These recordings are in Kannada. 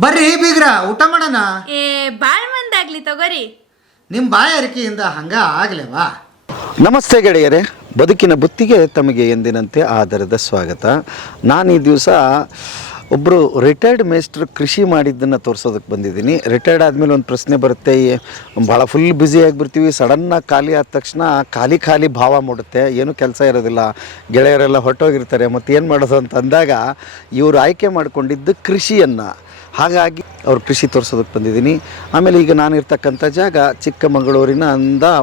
ಬರ್ರಿ ಬೀಗ್ರ ಊಟ ಮಾಡೋಣ. ಬಾಳ್ ಮಂದಾಗ್ಲಿ ತಗೋರಿ. ನಿಮ್ಮ ಬಾಯ ಅರಿಕೆಯಿಂದ ಹಂಗ ಆಗ್ಲೇವಾ? ನಮಸ್ತೆ ಗೆಳೆಯರೇ, ಬದುಕಿನ ಬುತ್ತಿಗೆ ತಮಗೆ ಎಂದಿನಂತೆ ಆಧಾರದ ಸ್ವಾಗತ. ನಾನು ಈ ದಿವಸ ಒಬ್ಬರು ರಿಟೈರ್ಡ್ ಮೇಸ್ಟ್ರು ಕೃಷಿ ಮಾಡಿದ್ದನ್ನು ತೋರಿಸೋದಕ್ಕೆ ಬಂದಿದ್ದೀನಿ. ರಿಟೈರ್ಡ್ ಆದಮೇಲೆ ಒಂದು ಪ್ರಶ್ನೆ ಬರುತ್ತೆ, ಭಾಳ ಫುಲ್ ಬ್ಯುಸಿ ಆಗಿಬಿಡ್ತೀವಿ. ಸಡನ್ನಾಗಿ ಖಾಲಿ ಆದ ತಕ್ಷಣ ಖಾಲಿ ಭಾವ ಮೂಡುತ್ತೆ, ಏನೂ ಕೆಲಸ ಇರೋದಿಲ್ಲ, ಗೆಳೆಯರೆಲ್ಲ ಹೊರಟೋಗಿರ್ತಾರೆ, ಮತ್ತು ಏನು ಮಾಡೋದು ಅಂತ ಅಂದಾಗ ಇವರು ಆಯ್ಕೆ ಮಾಡಿಕೊಂಡಿದ್ದು ಕೃಷಿಯನ್ನು. ಹಾಗಾಗಿ ಅವ್ರು ಕೃಷಿ ತೋರಿಸೋದಕ್ಕೆ ಬಂದಿದ್ದೀನಿ. ಆಮೇಲೆ ಈಗ ನಾನಿರ್ತಕ್ಕಂಥ ಜಾಗ ಚಿಕ್ಕಮಗಳೂರಿನ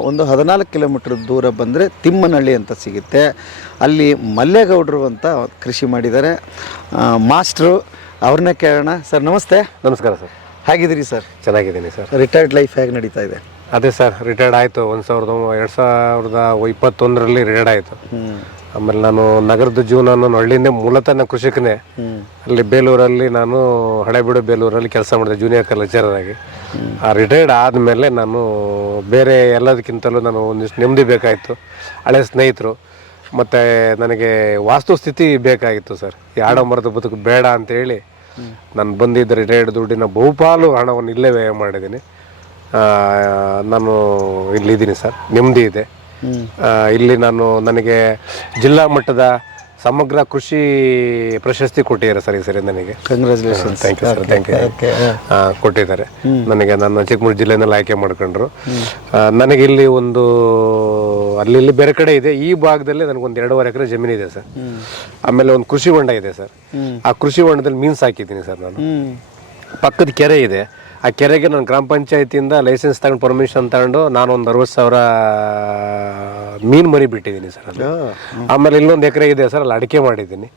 ಒಂದು 14 ಕಿಲೋಮೀಟ್ರ್ ದೂರ ಬಂದರೆ ತಿಮ್ಮನಹಳ್ಳಿ ಅಂತ ಸಿಗುತ್ತೆ. ಅಲ್ಲಿ ಮಲ್ಲೇಗೌಡರು ಅಂತ ಕೃಷಿ ಮಾಡಿದ್ದಾರೆ, ಮಾಸ್ಟ್ರು. ಅವ್ರನ್ನೇ ಕೇಳೋಣ. ಸರ್ ನಮಸ್ತೆ. ನಮಸ್ಕಾರ ಸರ್. ಹೇಗಿದ್ದೀರಿ ಸರ್? ಚೆನ್ನಾಗಿದ್ದೀನಿ ಸರ್. ರಿಟೈರ್ಡ್ ಲೈಫ್ ಹೇಗೆ ನಡೀತಾ ಇದೆ? ಅದೇ ಸರ್, ರಿಟೈರ್ಡ್ ಆಯಿತು 2021ರಲ್ಲಿ ರಿಟೈರ್ಡ್ ಆಯಿತು. ಆಮೇಲೆ ನಾನು ನಗರದ ಜೀವನ ಹಳ್ಳಿಯಿಂದ ಮೂಲತಃ ನಾನು ಕೃಷಿಕನೇ. ಅಲ್ಲಿ ಬೇಲೂರಲ್ಲಿ ನಾನು ಹಳೆಬೀಡು ಬೇಲೂರಲ್ಲಿ ಕೆಲಸ ಮಾಡಿದೆ ಜೂನಿಯರ್ ಲೆಕ್ಚರರ್ ಆಗಿ. ಆ ರಿಟೈರ್ಡ್ ಆದಮೇಲೆ ನಾನು ಬೇರೆ ಎಲ್ಲದಕ್ಕಿಂತಲೂ ನಾನು ಒಂದಿಷ್ಟು ನೆಮ್ಮದಿ ಬೇಕಾಯಿತು, ಹಳೆ ಸ್ನೇಹಿತರು, ಮತ್ತು ನನಗೆ ವಾಸ್ತುಸ್ಥಿತಿ ಬೇಕಾಗಿತ್ತು ಸರ್. ಈ ಆಡಂಬರದ ಬದುಕು ಬೇಡ ಅಂತೇಳಿ ನಾನು ಬಂದಿದ್ದ ರಿಟೈರ್ಡ್ ದುಡ್ಡಿನ ಬಹುಪಾಲು ಹಣವನ್ನು ಇಲ್ಲೇ ವ್ಯಯ ಮಾಡಿದ್ದೀನಿ. ನಾನು ಇಲ್ಲಿದ್ದೀನಿ ಸರ್, ನೆಮ್ಮದಿ ಇದೆ ಇಲ್ಲಿ. ನನಗೆ ಜಿಲ್ಲಾ ಮಟ್ಟದ ಸಮಗ್ರ ಕೃಷಿ ಪ್ರಶಸ್ತಿ ಕೊಟ್ಟಿದ್ದಾರೆ ಸರ್ ಈ ಸರಿ ನನಗೆ. Congratulation. Thank you sir, thank you. ಕೊಟ್ಟಿದ್ದಾರೆ ನನಗೆ. ನನ್ನ ಚಿಕ್ಕಮಗಳೂರು ಜಿಲ್ಲೆಯಲ್ಲಿ ಆಯ್ಕೆ ಮಾಡ್ಕೊಂಡ್ರು. ನನಗೆ ಇಲ್ಲಿ ಅಲ್ಲಿ ಬೇರೆ ಕಡೆ ಇದೆ, ಈ ಭಾಗದಲ್ಲಿ ನನಗೊಂದು 2.5 ಎಕರೆ ಜಮೀನಿದೆ ಸರ್. ಆಮೇಲೆ ಒಂದು ಕೃಷಿ ಹೊಂಡ ಇದೆ ಸರ್. ಆ ಕೃಷಿ ಹೊಂಡದಲ್ಲಿ ಮೀನು ಸಾಕಿದ್ದೀನಿ ಸರ್ ನಾನು. ಪಕ್ಕದ ಕೆರೆ ಇದೆ, ಆ ಕೆರೆಗೆ ನಾನು ಗ್ರಾಮ ಪಂಚಾಯತಿಯಿಂದ ಲೈಸೆನ್ಸ್ ತಗೊಂಡು ಪರ್ಮಿಷನ್ ತಗೊಂಡು ನಾನು ಒಂದು 60,000 ಮೀನು ಮರಿ ಬಿಟ್ಟಿದ್ದೀನಿ ಸರ್ ಅದು. ಆಮೇಲೆ ಇಲ್ಲೊಂದು ಎಕರೆ ಇದೆ ಸರ್, ಅಲ್ಲಿ ಅಡಿಕೆ ಮಾಡಿದ್ದೀನಿ.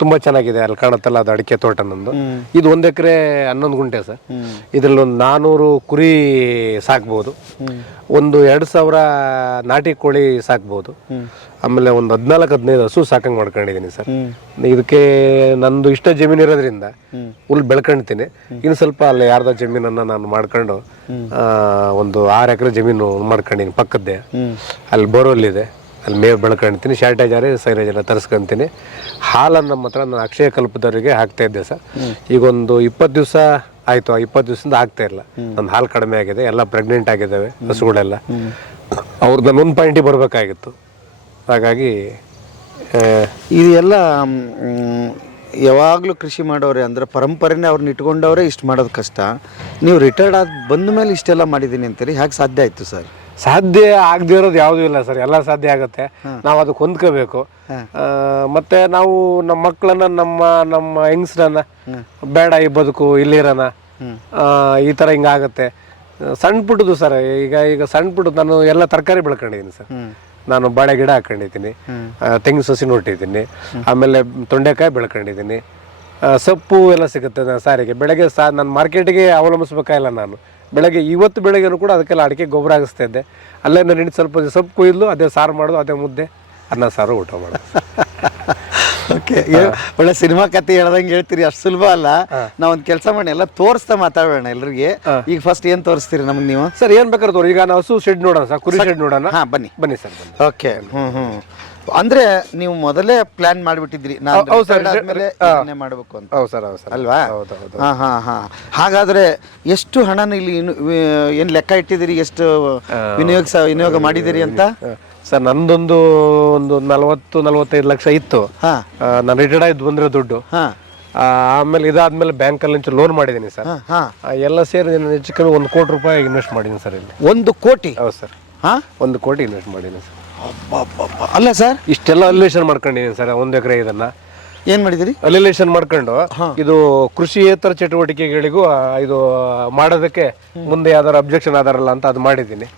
ತುಂಬ ಚೆನ್ನಾಗಿದೆ, ಅಲ್ಲಿ ಕಾಣುತ್ತಲ್ಲ ಅದು ಅಡಿಕೆ ತೋಟ ನಂದು. ಇದು 1 ಎಕರೆ 11 ಗುಂಟೆ ಸರ್. ಇದರಲ್ಲಿ ಒಂದು 400 ಕುರಿ ಸಾಕ್ಬೋದು, ಒಂದು 2,000 ನಾಟಿ ಕೋಳಿ ಸಾಕ್ಬೋದು, ಆಮೇಲೆ ಒಂದು 14-15 ಹಸು ಸಾಕಂಗೆ ಮಾಡ್ಕೊಂಡಿದ್ದೀನಿ ಸರ್. ಇದಕ್ಕೆ ನಂದು ಇಷ್ಟ ಜಮೀನು ಇರೋದ್ರಿಂದ ಹುಲ್ ಬೆಳ್ಕೊಳ್ತೀನಿ. ಇನ್ನು ಸ್ವಲ್ಪ ಅಲ್ಲಿ ಯಾರ್ದೋ ಜಮೀನನ್ನು ನಾನು ಮಾಡ್ಕೊಂಡು ಒಂದು 6 ಎಕರೆ ಜಮೀನು ಮಾಡ್ಕೊಂಡಿದ್ದೀನಿ ಪಕ್ಕದ್ದೇ. ಅಲ್ಲಿ ಬೋರ್ವೆಲ್ ಇದೆ, ಅಲ್ಲಿ ಮೇವು ಬೆಳ್ಕೊಳ್ತೀನಿ, ಶಾರ್ಟೇಜ್ ಸೈರೇಜ್ ಎಲ್ಲ ತರಿಸ್ಕೊಂತೀನಿ. ಹಾಲನ್ನು ನಮ್ಮ ಹತ್ರ ನಾನು ಅಕ್ಷಯ ಕಲ್ಪದವರಿಗೆ ಹಾಕ್ತಾ ಇದ್ದೆ ಸರ್. ಈಗ ಒಂದು 20 ದಿವಸ ಆಯಿತು, ಆ 20 ದಿವಸದಿಂದ ಆಗ್ತಾ ಇಲ್ಲ. ನನ್ನ ಹಾಲು ಕಡಿಮೆ ಆಗಿದೆ, ಎಲ್ಲ ಪ್ರೆಗ್ನೆಂಟ್ ಆಗಿದ್ದಾವೆ ಹಸುಗಳೆಲ್ಲ. ಅವ್ರದ್ದು 1 ಪಾಯಿಂಟಿಗೆ ಬರಬೇಕಾಗಿತ್ತು. ಹಾಗಾಗಿ ಇದೆಲ್ಲ ಯಾವಾಗಲೂ ಕೃಷಿ ಮಾಡೋರೆ ಅಂದರೆ ಪರಂಪರೆನೇ ಅವ್ರನ್ನ ಇಟ್ಕೊಂಡವ್ರೆ ಇಷ್ಟು ಮಾಡೋದು ಕಷ್ಟ. ನೀವು ರಿಟೈರ್ಡ್ ಬಂದ ಮೇಲೆ ಇಷ್ಟೆಲ್ಲ ಮಾಡಿದ್ದೀನಿ ಅಂತೀರಿ, ಹೇಗೆ ಸಾಧ್ಯ ಆಯಿತು ಸರ್? ಸಾಧ್ಯ ಆಗದೆ ಇರೋದು ಯಾವುದೂ ಇಲ್ಲ ಸರ್, ಎಲ್ಲ ಸಾಧ್ಯ ಆಗುತ್ತೆ. ನಾವು ಅದಕ್ಕೆ ಹೊಂದ್ಕೋಬೇಕು. ಮತ್ತೆ ನಾವು ನಮ್ಮ ಮಕ್ಕಳನ್ನ ನಮ್ಮ ಹೆಂಗಸ್ರನ್ನ ಬೇಡ ಈ ಬದುಕು ಇಲ್ಲಿರೋಣ ಈ ಥರ ಹಿಂಗಾಗುತ್ತೆ. ಸಣ್ಣ ಪುಟ್ಟದು ಸರ್, ಈಗ ಸಣ್ಣ ಪುಟ್ಟದು ನಾನು ಎಲ್ಲ ತರಕಾರಿ ಬೆಳ್ಕೊಂಡಿದ್ದೀನಿ ಸರ್. ನಾನು ಬಾಳೆ ಗಿಡ ಹಾಕೊಂಡಿದ್ದೀನಿ, ತೆಂಗಿನ ಸಸಿ ನೋಟ್ಟಿದ್ದೀನಿ, ಆಮೇಲೆ ತೊಂಡೆಕಾಯಿ ಬೆಳ್ಕೊಂಡಿದ್ದೀನಿ, ಸೊಪ್ಪು ಎಲ್ಲ ಸಿಗುತ್ತೆ ಸಾರಿಗೆ. ಬೆಳಗ್ಗೆ ನಾನು ಮಾರ್ಕೆಟಿಗೆ ಅವಲಂಬಿಸ್ಬೇಕಾಗಿಲ್ಲ. ನಾನು ಇವತ್ತು ಬೆಳಗ್ಗೆನೂ ಕೂಡ ಅದಕ್ಕೆಲ್ಲ ಅಡಿಕೆ ಗೊಬ್ಬರ ಹಾಕಿಸ್ತಾ ಇದ್ದೆ. ಅಲ್ಲೇ ನಾನು ಸ್ವಲ್ಪ ಸೊಪ್ಪು ಕೊಯ್ಲು, ಅದೇ ಸಾರು ಮಾಡೋದು, ಅದೇ ಮುದ್ದೆ ಅನ್ನ ಸಾರು ಊಟ ಮಾಡೋದು. ಓಕೆ, ಒಳ್ಳೆ ಸಿನಿಮಾ ಕತೆ ಹೇಳ್ದಂಗೆ ಹೇಳ್ತೀರಿ. ಅಷ್ಟು ಸುಲಭ ಅಲ್ಲ. ನಾವು ಒಂದು ಕೆಲಸ ಮಾಡಿ ಎಲ್ಲ ತೋರಿಸ್ತಾ ಮಾತಾಡೋಣ ಎಲ್ರಿಗೆ. ಈಗ ಫಸ್ಟ್ ಏನು ತೋರಿಸ್ತೀರಿ ನಮಗೆ ನೀವು? ಸರ್ ಏನು ಬೇಕಾದ್ರೆ ತೋರಿ. ಈಗ ನಾವು ಹಸು ಶೆಡ್ ನೋಡೋಣ ಸರ್, ಕುರಿ ಶೆಡ್ ನೋಡೋಣ. ಹಾಂ ಬನ್ನಿ ಬನ್ನಿ ಸರ್, ಬನ್ನಿ. ಓಕೆ. ಅಂದ್ರೆ ನೀವು ಮೊದಲೇ ಪ್ಲಾನ್ ಮಾಡಿಬಿಟ್ಟಿದ್ರಿ ಮಾಡಬೇಕು ಅಂತ? ಹೌದು ಸರ್, ಹೌದು ಸರ್, ಅಲ್ವಾ? ಹೌದು. ಹಾಗಾದ್ರೆ ಎಷ್ಟು ಹಣನ ಇಲ್ಲಿ ಏನು ಲೆಕ್ಕ ಇಟ್ಟಿದ್ದೀರಿ, ಎಷ್ಟು ವಿನಿಯೋಗ ಮಾಡಿದಿರಿ ಅಂತ? ಸರ್ ನಂದೊಂದು 40-45 ಲಕ್ಷ ಇತ್ತು. ನಾನು ರಿಟೈರ್ಡ್ ಆಯ್ತು ಬಂದಿರೋ ದುಡ್ಡು. ಆಮೇಲೆ ಇದಾದ್ಮೇಲೆ ಬ್ಯಾಂಕಲ್ಲಿ ಲೋನ್ ಮಾಡಿದ್ದೀನಿ ಸರ್. ಎಲ್ಲ ಸೇರಿ ಹೆಚ್ಚು ಕಮ್ಮಿ 1 ಕೋಟಿ ರೂಪಾಯಿ ಇನ್ವೆಸ್ಟ್ ಮಾಡಿದ್ದೀನಿ ಸರ್ ಇಲ್ಲಿ. 1 ಕೋಟಿ? ಹೌದು ಸರ್, 1 ಕೋಟಿ ಇನ್ವೆಸ್ಟ್ ಮಾಡಿದ್ದೀನಿ ಸರ್. ಅಲ್ಲ ಸರ್, ಇಷ್ಟೆಲ್ಲ ಅಲ್ಯುಲೇಷನ್ ಮಾಡ್ಕೊಂಡಿದ್ದೀನಿ ಸರ್. 1 ಎಕರೆ ಇದನ್ನ ಏನ್ ಮಾಡಿದಿರಿ? ಅಲ್ಯುಲೇಷನ್ ಮಾಡ್ಕೊಂಡು ಇದು ಕೃಷಿಯೇತರ ಚಟುವಟಿಕೆಗಳಿಗೂ ಇದು ಮಾಡೋದಕ್ಕೆ ಮುಂದೆ ಯಾವ್ದಾದ್ರು ಅಬ್ಜೆಕ್ಷನ್ ಆದಾರಲ್ಲ ಅಂತ ಅದು ಮಾಡಿದ್ದೀನಿ.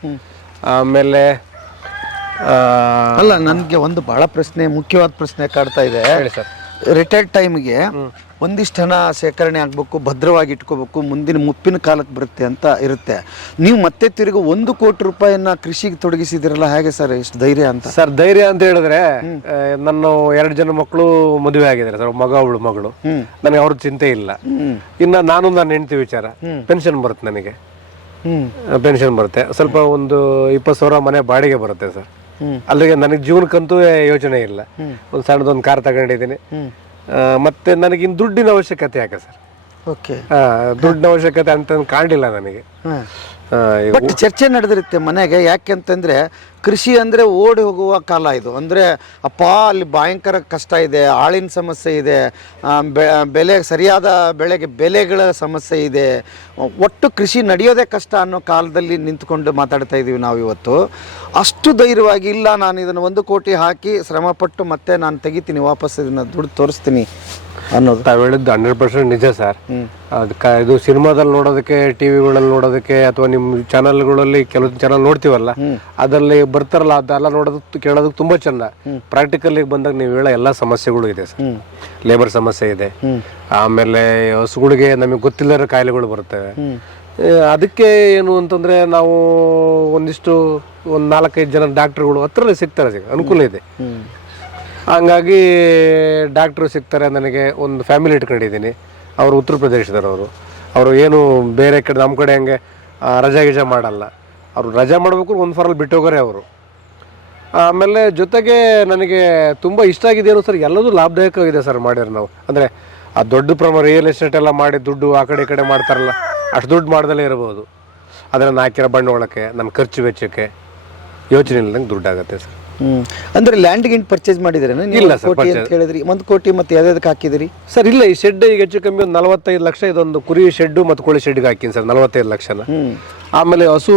ಆಮೇಲೆ ಅಲ್ಲ, ನನಗೆ ಒಂದು ಬಹಳ ಮುಖ್ಯವಾದ ಪ್ರಶ್ನೆ ಕಾಡ್ತಾ ಇದೆ. ಹೇಳಿ ಸರ್. ರಿಟೈರ್ಡ್ ಟೈಮ್ಗೆ ಒಂದಿಷ್ಟು ಹಣ ಶೇಖರಣೆ ಆಗಬೇಕು, ಭದ್ರವಾಗಿ ಇಟ್ಕೋಬೇಕು, ಮುಂದಿನ ಮುಪ್ಪಿನ ಕಾಲಕ್ಕೆ ಬರುತ್ತೆ ಅಂತ ಇರುತ್ತೆ. ನೀವು ಮತ್ತೆ ತಿರುಗಿ 1 ಕೋಟಿ ರೂಪಾಯಿಯನ್ನ ಕೃಷಿಗೆ ತೊಡಗಿಸಿದಿರಲ್ಲ, ಹೇಗೆ ಸರ್ ಎಷ್ಟು ಧೈರ್ಯ ಅಂತ? ಸರ್ ಧೈರ್ಯ ಅಂತ ಹೇಳಿದ್ರೆ, ನನ್ನ 2 ಜನ ಮಕ್ಕಳು ಮದುವೆ ಆಗಿದ್ದಾರೆ ಸರ್, ಒಬ್ಬಳು ಮಗಳು. ನನಗೆ ಅವ್ರ ಚಿಂತೆ ಇಲ್ಲ. ಇನ್ನು ನನ್ನ ಹೆಂಡತಿ ವಿಚಾರ, ಪೆನ್ಷನ್ ಬರುತ್ತೆ ನನಗೆ. ಪೆನ್ಷನ್ ಬರುತ್ತೆ, ಸ್ವಲ್ಪ ಒಂದು 20,000 ಮನೆ ಬಾಡಿಗೆ ಬರುತ್ತೆ ಸರ್. ಅಲ್ಲಿಗೆ ನನಗೆ ಜೀವನಕ್ಕಂತೂ ಯೋಚನೆ ಇಲ್ಲ. ಒಂದು ಸಣ್ಣದೊಂದು ಕಾರ್ ತಗೊಂಡಿದ್ದೀನಿ. ಮತ್ತೆ ನನಗಿನ್ ದುಡ್ಡಿನ ಅವಶ್ಯಕತೆ ಯಾಕೆ ಸರ್? ಓಕೆ. ದುಡ್ಡಿನ ಅವಶ್ಯಕತೆ ಅಂತ ಕಾಣಲಿಲ್ಲ ನನಗೆ. ಈಗ ಬಟ್ ಚರ್ಚೆ ನಡೆದಿರುತ್ತೆ ಮನೆಗೆ. ಯಾಕೆಂತಂದ್ರೆ ಕೃಷಿ ಅಂದ್ರೆ ಓಡಿ ಹೋಗುವ ಕಾಲ ಇದು. ಅಂದ್ರೆ ಅಪ್ಪ ಅಲ್ಲಿ ಭಯಂಕರ ಕಷ್ಟ ಇದೆ, ಆಳಿನ ಸಮಸ್ಯೆ ಇದೆ, ಬೆಲೆ ಸರಿಯಾದ ಬೆಳೆಗೆ ಬೆಲೆಗಳ ಸಮಸ್ಯೆ ಇದೆ, ಒಟ್ಟು ಕೃಷಿ ನಡೆಯೋದೇ ಕಷ್ಟ ಅನ್ನೋ ಕಾಲದಲ್ಲಿ ನಿಂತ್ಕೊಂಡು ಮಾತಾಡ್ತಾ ಇದೀವಿ ನಾವು ಇವತ್ತು. ಅಷ್ಟು ಧೈರ್ಯವಾಗಿ ಇಲ್ಲ ನಾನು ಇದನ್ನು 1 ಕೋಟಿ ಹಾಕಿ ಶ್ರಮಪಟ್ಟು ಮತ್ತೆ ನಾನು ತೆಗಿತೀನಿ ವಾಪಸ್, ಇದನ್ನ ದುಡ್ಡು ತೋರಿಸ್ತೀನಿ ಅನ್ನೋದು ತಾವು ಹೇಳಿದ್ದು 100% ನಿಜ ಸರ್. ಅದಕ್ಕೆ ಇದು ಸಿನಿಮಾದಲ್ಲಿ ನೋಡೋದಕ್ಕೆ, ಟಿವಿಗಳಲ್ಲಿ ನೋಡೋದಕ್ಕೆ, ಅಥವಾ ನಿಮ್ಮ ಚಾನಲ್ಗಳಲ್ಲಿ ಕೆಲವು ಚಾನಲ್ ನೋಡ್ತೀವಲ್ಲ, ಅದರಲ್ಲಿ ಬರ್ತಾರಲ್ಲ, ಅದೆಲ್ಲ ನೋಡೋದಕ್ಕೆ ಕೇಳೋದಕ್ಕೆ ತುಂಬಾ ಚೆಂದ. ಪ್ರಾಕ್ಟಿಕಲ್ ಬಂದಾಗ ನೀವು ಹೇಳೋ ಎಲ್ಲ ಸಮಸ್ಯೆಗಳು ಇದೆ ಸರ್. ಲೇಬರ್ ಸಮಸ್ಯೆ ಇದೆ, ಆಮೇಲೆ ಹಸುಗಳಿಗೆ ನಮಗೆ ಗೊತ್ತಿಲ್ಲದ ಕಾಯಿಲೆಗಳು ಬರ್ತವೆ. ಅದಕ್ಕೆ ಏನು ಅಂತಂದ್ರೆ ನಾವು ಒಂದು 4-5 ಜನ ಡಾಕ್ಟರ್ಗಳು ಹತ್ರಲ್ಲೇ ಸಿಗ್ತಾರೆ, ಅನುಕೂಲ ಇದೆ. ಹಂಗಾಗಿ ಡಾಕ್ಟ್ರು ಸಿಗ್ತಾರೆ. ನನಗೆ ಒಂದು ಫ್ಯಾಮಿಲಿ ಇಟ್ಕೊಂಡಿದ್ದೀನಿ, ಅವರು ಉತ್ತರ ಪ್ರದೇಶದವರು. ಅವರು ಏನು ಬೇರೆ ಕಡೆ ನಮ್ಮ ಕಡೆ ಹಂಗೆ ರಜಾ ಗಿಜಾ ಮಾಡಲ್ಲ. ಅವರು ರಜಾ ಮಾಡಬೇಕು, ಒಂದು ಫಾರಲ್ಲಿ ಬಿಟ್ಟೋಗೋರೆ ಅವರು. ಆಮೇಲೆ ಜೊತೆಗೆ ನನಗೆ ತುಂಬ ಇಷ್ಟ ಆಗಿದೆಯೇನು ಸರ್, ಎಲ್ಲದೂ ಲಾಭದಾಯಕವಾಗಿದೆ ಸರ್ ಮಾಡಿದ್ರೆ ನಾವು. ಅಂದರೆ ಆ ದೊಡ್ಡ ಪ್ರಮಾಣ ರಿಯಲ್ ಎಸ್ಟೇಟ್ ಎಲ್ಲ ಮಾಡಿ ದುಡ್ಡು ಆ ಕಡೆ ಈ ಕಡೆ ಮಾಡ್ತಾರಲ್ಲ, ಅಷ್ಟು ದುಡ್ಡು ಮಾಡ್ದಲೇ ಇರ್ಬೋದು. ಅದನ್ನು ಹಾಕಿರೋ ಬಂಡವಾಳಕ್ಕೆ, ನನ್ನ ಖರ್ಚು ವೆಚ್ಚಕ್ಕೆ ಯೋಚನೆ ಇಲ್ಲದಂಗೆ ದುಡ್ಡಾಗತ್ತೆ ಸರ್. ಅಂದ್ರೆ ಲ್ಯಾಂಡ್ ಗಿಂಡ್ ಪರ್ಚೇಸ್ ಮಾಡಿದ್ರೆ ಇಲ್ಲ ಸರ್, ಕೋಟಿ ಅಂತ ಹೇಳಿದ್ರಿ. 1 ಕೋಟಿ ಮತ್ತೆ ಯಾವ್ದಕ್ಕೆ ಹಾಕಿದಿರಿ ಸರ್? ಇಲ್ಲ, ಈ ಶೆಡ್ ಈಗ ಹೆಚ್ಚು ಕಮ್ಮಿ ಒಂದು 45 ಲಕ್ಷ. ಇದೊಂದು ಕುರಿ ಶೆಡ್ ಮತ್ತು ಕೋಳಿ ಶೆಡ್ಗೆ ಹಾಕಿನಿ ಸರ್ 45 ಲಕ್ಷನ. ಆಮೇಲೆ ಹಸು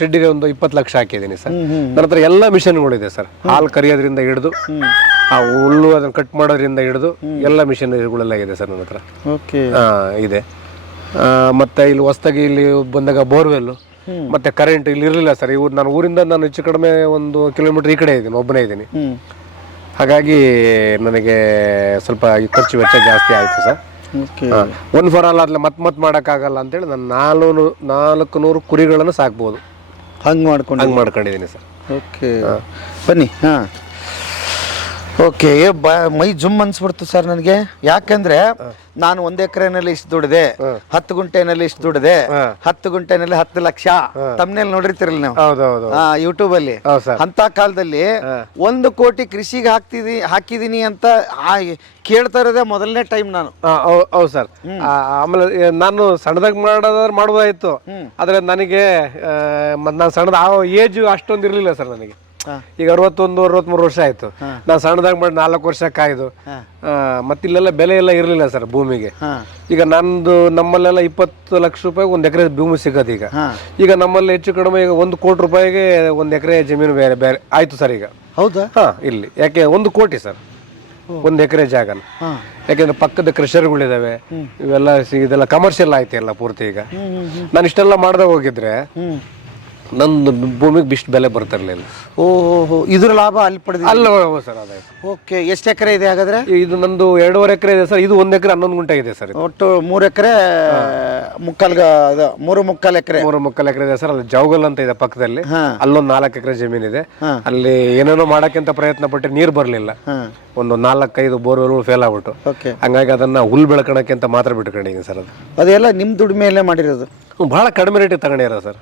ಶೆಡ್ಗೆ ಒಂದು 20 ಲಕ್ಷ ಹಾಕಿದ್ದೀನಿ ಸರ್. ನನ್ನ ಹತ್ರ ಎಲ್ಲ ಮಿಷನ್ಗಳಿದೆ ಸರ್. ಹಾಲು ಕರಿಯೋದ್ರಿಂದ ಹಿಡಿದು, ಆ ಹುಲ್ಲು ಅದನ್ನ ಕಟ್ ಮಾಡೋದ್ರಿಂದ ಹಿಡಿದು ಎಲ್ಲ ಮಿಷನ್ಗಳೆಲ್ಲ ಇದೆ ಸರ್ ನನ್ನ ಹತ್ರ. ಓಕೆ, ಇದೆ. ಮತ್ತೆ ಇಲ್ಲಿ ಹೊಸದಾಗಿ ಇಲ್ಲಿ ಬಂದಾಗ ಬೋರ್ವೆಲ್ ಮತ್ತೆ ಕರೆಂಟ್ ಇಲ್ಲಿ ಇರಲಿಲ್ಲ ಸರ್. ನಾನು ಊರಿಂದ ಹೆಚ್ಚು ಕಡಿಮೆ 1 ಕಿಲೋಮೀಟರ್ ಈ ಕಡೆ ಇದ್ದೀನಿ, ಒಬ್ಬನೇ ಇದ್ದೀನಿ. ಹಾಗಾಗಿ ನನಗೆ ಸ್ವಲ್ಪ ಖರ್ಚು ವೆಚ್ಚ ಜಾಸ್ತಿ ಆಯ್ತು ಸರ್. ಒಂದು ಫಾರ್ ಆಲ್ ಆದ್ಲೆ ಮತ್ ಮಾಡೋಕ್ಕಾಗಲ್ಲ ಅಂತೇಳಿ ನಾನು 400 ಕುರಿಗಳನ್ನು ಸಾಕ್ಬೋದು. ಹಂಗೆ ಮಾಡ್ಕೊಂಡಿದ್ದೀನಿ ಸರ್. ಓಕೆ, ಬನ್ನಿ. ಓಕೆ, ಮೈ ಜುಮ್ ಅನ್ಸ್ಬಿಡ್ತು ಸರ್ ನನಗೆ. ಯಾಕಂದ್ರೆ ನಾನು 1 ಎಕರೆನಲ್ಲಿ ಇಷ್ಟು ದುಡಿದೆ, 10 ಗುಂಟೆನಲ್ಲಿ ಇಷ್ಟು ದುಡಿದೆ, 10 ಗುಂಟೆನಲ್ಲಿ 10 ಲಕ್ಷ. ತಮ್ಮನೇಲಿ ನೋಡಿರ್ತಿರಲ್ಲ ನಾವು ಯೂಟ್ಯೂಬ್ ಅಲ್ಲಿ. ಅಂತ ಕಾಲದಲ್ಲಿ 1 ಕೋಟಿ ಕೃಷಿಗೆ ಹಾಕಿದೀನಿ ಅಂತ ಕೇಳ್ತಾ ಇರೋದೇ ಮೊದಲನೇ ಟೈಮ್ ನಾನು. ಹೌದು ಸರ್. ಆಮೇಲೆ ನಾನು ಸಣ್ಣದಾಗಿ ಮಾಡ್ಬೋದಾಯ್ತು, ಆದ್ರೆ ನನಗೆ ನಾನು ಸಣ್ಣದ ಏಜ್ ಅಷ್ಟೊಂದು ಇರ್ಲಿಲ್ಲ ಸರ್ ನನಗೆ. ಈಗ 61-63 ವರ್ಷ ಆಯ್ತು. ನಾನು ಸಣ್ಣದಾಗಿ ಮಾಡಿ 4 ವರ್ಷ ಕಾಯ್ದು, ಮತ್ತಿಲ್ಲೆಲ್ಲ ಬೆಲೆ ಎಲ್ಲ ಇರ್ಲಿಲ್ಲ ಸರ್ ಭೂಮಿಗೆ. ಈಗ ನಮ್ಮಲ್ಲೆಲ್ಲ 20 ಲಕ್ಷ ರೂಪಾಯಿಗೆ 1 ಎಕರೆ ಭೂಮಿ ಸಿಗೋದು. ಈಗ ನಮ್ಮಲ್ಲಿ ಹೆಚ್ಚು ಕಡಿಮೆ ಈಗ 1 ಕೋಟಿ ರೂಪಾಯಿಗೆ 1 ಎಕರೆ ಜಮೀನು ಬೇರೆ ಬೇರೆ ಆಯ್ತು ಸರ್ ಈಗ. ಹೌದಾ? ಇಲ್ಲಿ ಯಾಕೆ 1 ಕೋಟಿ ಸರ್ 1 ಎಕರೆ ಜಾಗನ. ಯಾಕೆಂದ್ರೆ ಪಕ್ಕದ ಕ್ರಷರ್ಗಳಿದಾವೆ, ಇದೆಲ್ಲ ಕಮರ್ಷಿಯಲ್ ಆಯ್ತು ಎಲ್ಲ ಪೂರ್ತಿ. ಈಗ ನಾನು ಇಷ್ಟೆಲ್ಲ ಮಾಡ್ದಾಗ ಹೋಗಿದ್ರೆ ನಂದು ಭೂಮಿಗೆ ಬಿಷ್ಟು ಬೆಲೆ ಬರ್ತಿರ್ಲಿಲ್ಲ. ಓಹೋ, ಇದ್ರ ಲಾಭ ಅಲ್ಲಿ ಪಡೆದ ಅಲ್ಲ ಸರ್. ಅದಾಯ್ತು. ಓಕೆ, ಎಷ್ಟು ಎಕರೆ ಇದೆ ಹಾಗಾದ್ರೆ? ಇದು ನಂದು 2.5 ಎಕರೆ ಇದೆ ಸರ್. ಇದು 1 ಎಕರೆ 11 ಗುಂಟೆ ಇದೆ ಸರ್. ಒಟ್ಟು 3 ಎಕರೆ 3.25 ಎಕರೆ 3.25 ಎಕರೆ ಇದೆ ಸರ್. ಅಲ್ಲಿ ಜೌಗಲ್ ಅಂತ ಇದೆ ಪಕ್ಕದಲ್ಲಿ, ಅಲ್ಲೊಂದು 4 ಎಕರೆ ಜಮೀನಿದೆ. ಅಲ್ಲಿ ಏನೇನೋ ಮಾಡಕ್ಕಿಂತ ಪ್ರಯತ್ನ ಪಟ್ಟೆ, ನೀರು ಬರ್ಲಿಲ್ಲ. ಒಂದು 4-5 ಬೋರ್ವೆಲ್ ಫೇಲ್ ಆಗ್ಬಿಟ್ಟು, ಹಂಗಾಗಿ ಅದನ್ನ ಹುಲ್ ಬೆಳ್ಕೊಳಕ್ಕೆ ಅಂತ ಮಾತ್ರ ಬಿಟ್ಕೊಂಡಿದ್ದೀನಿ ಸರ್. ಅದೆಲ್ಲ ನಿಮ್ ದುಡ್ಡು ಮೇಲೆ ಮಾಡಿರೋದು? ಬಹಳ ಕಡಿಮೆ ರೇಟಿಗೆ ತಗೊಂಡಿರೋ ಸರ್.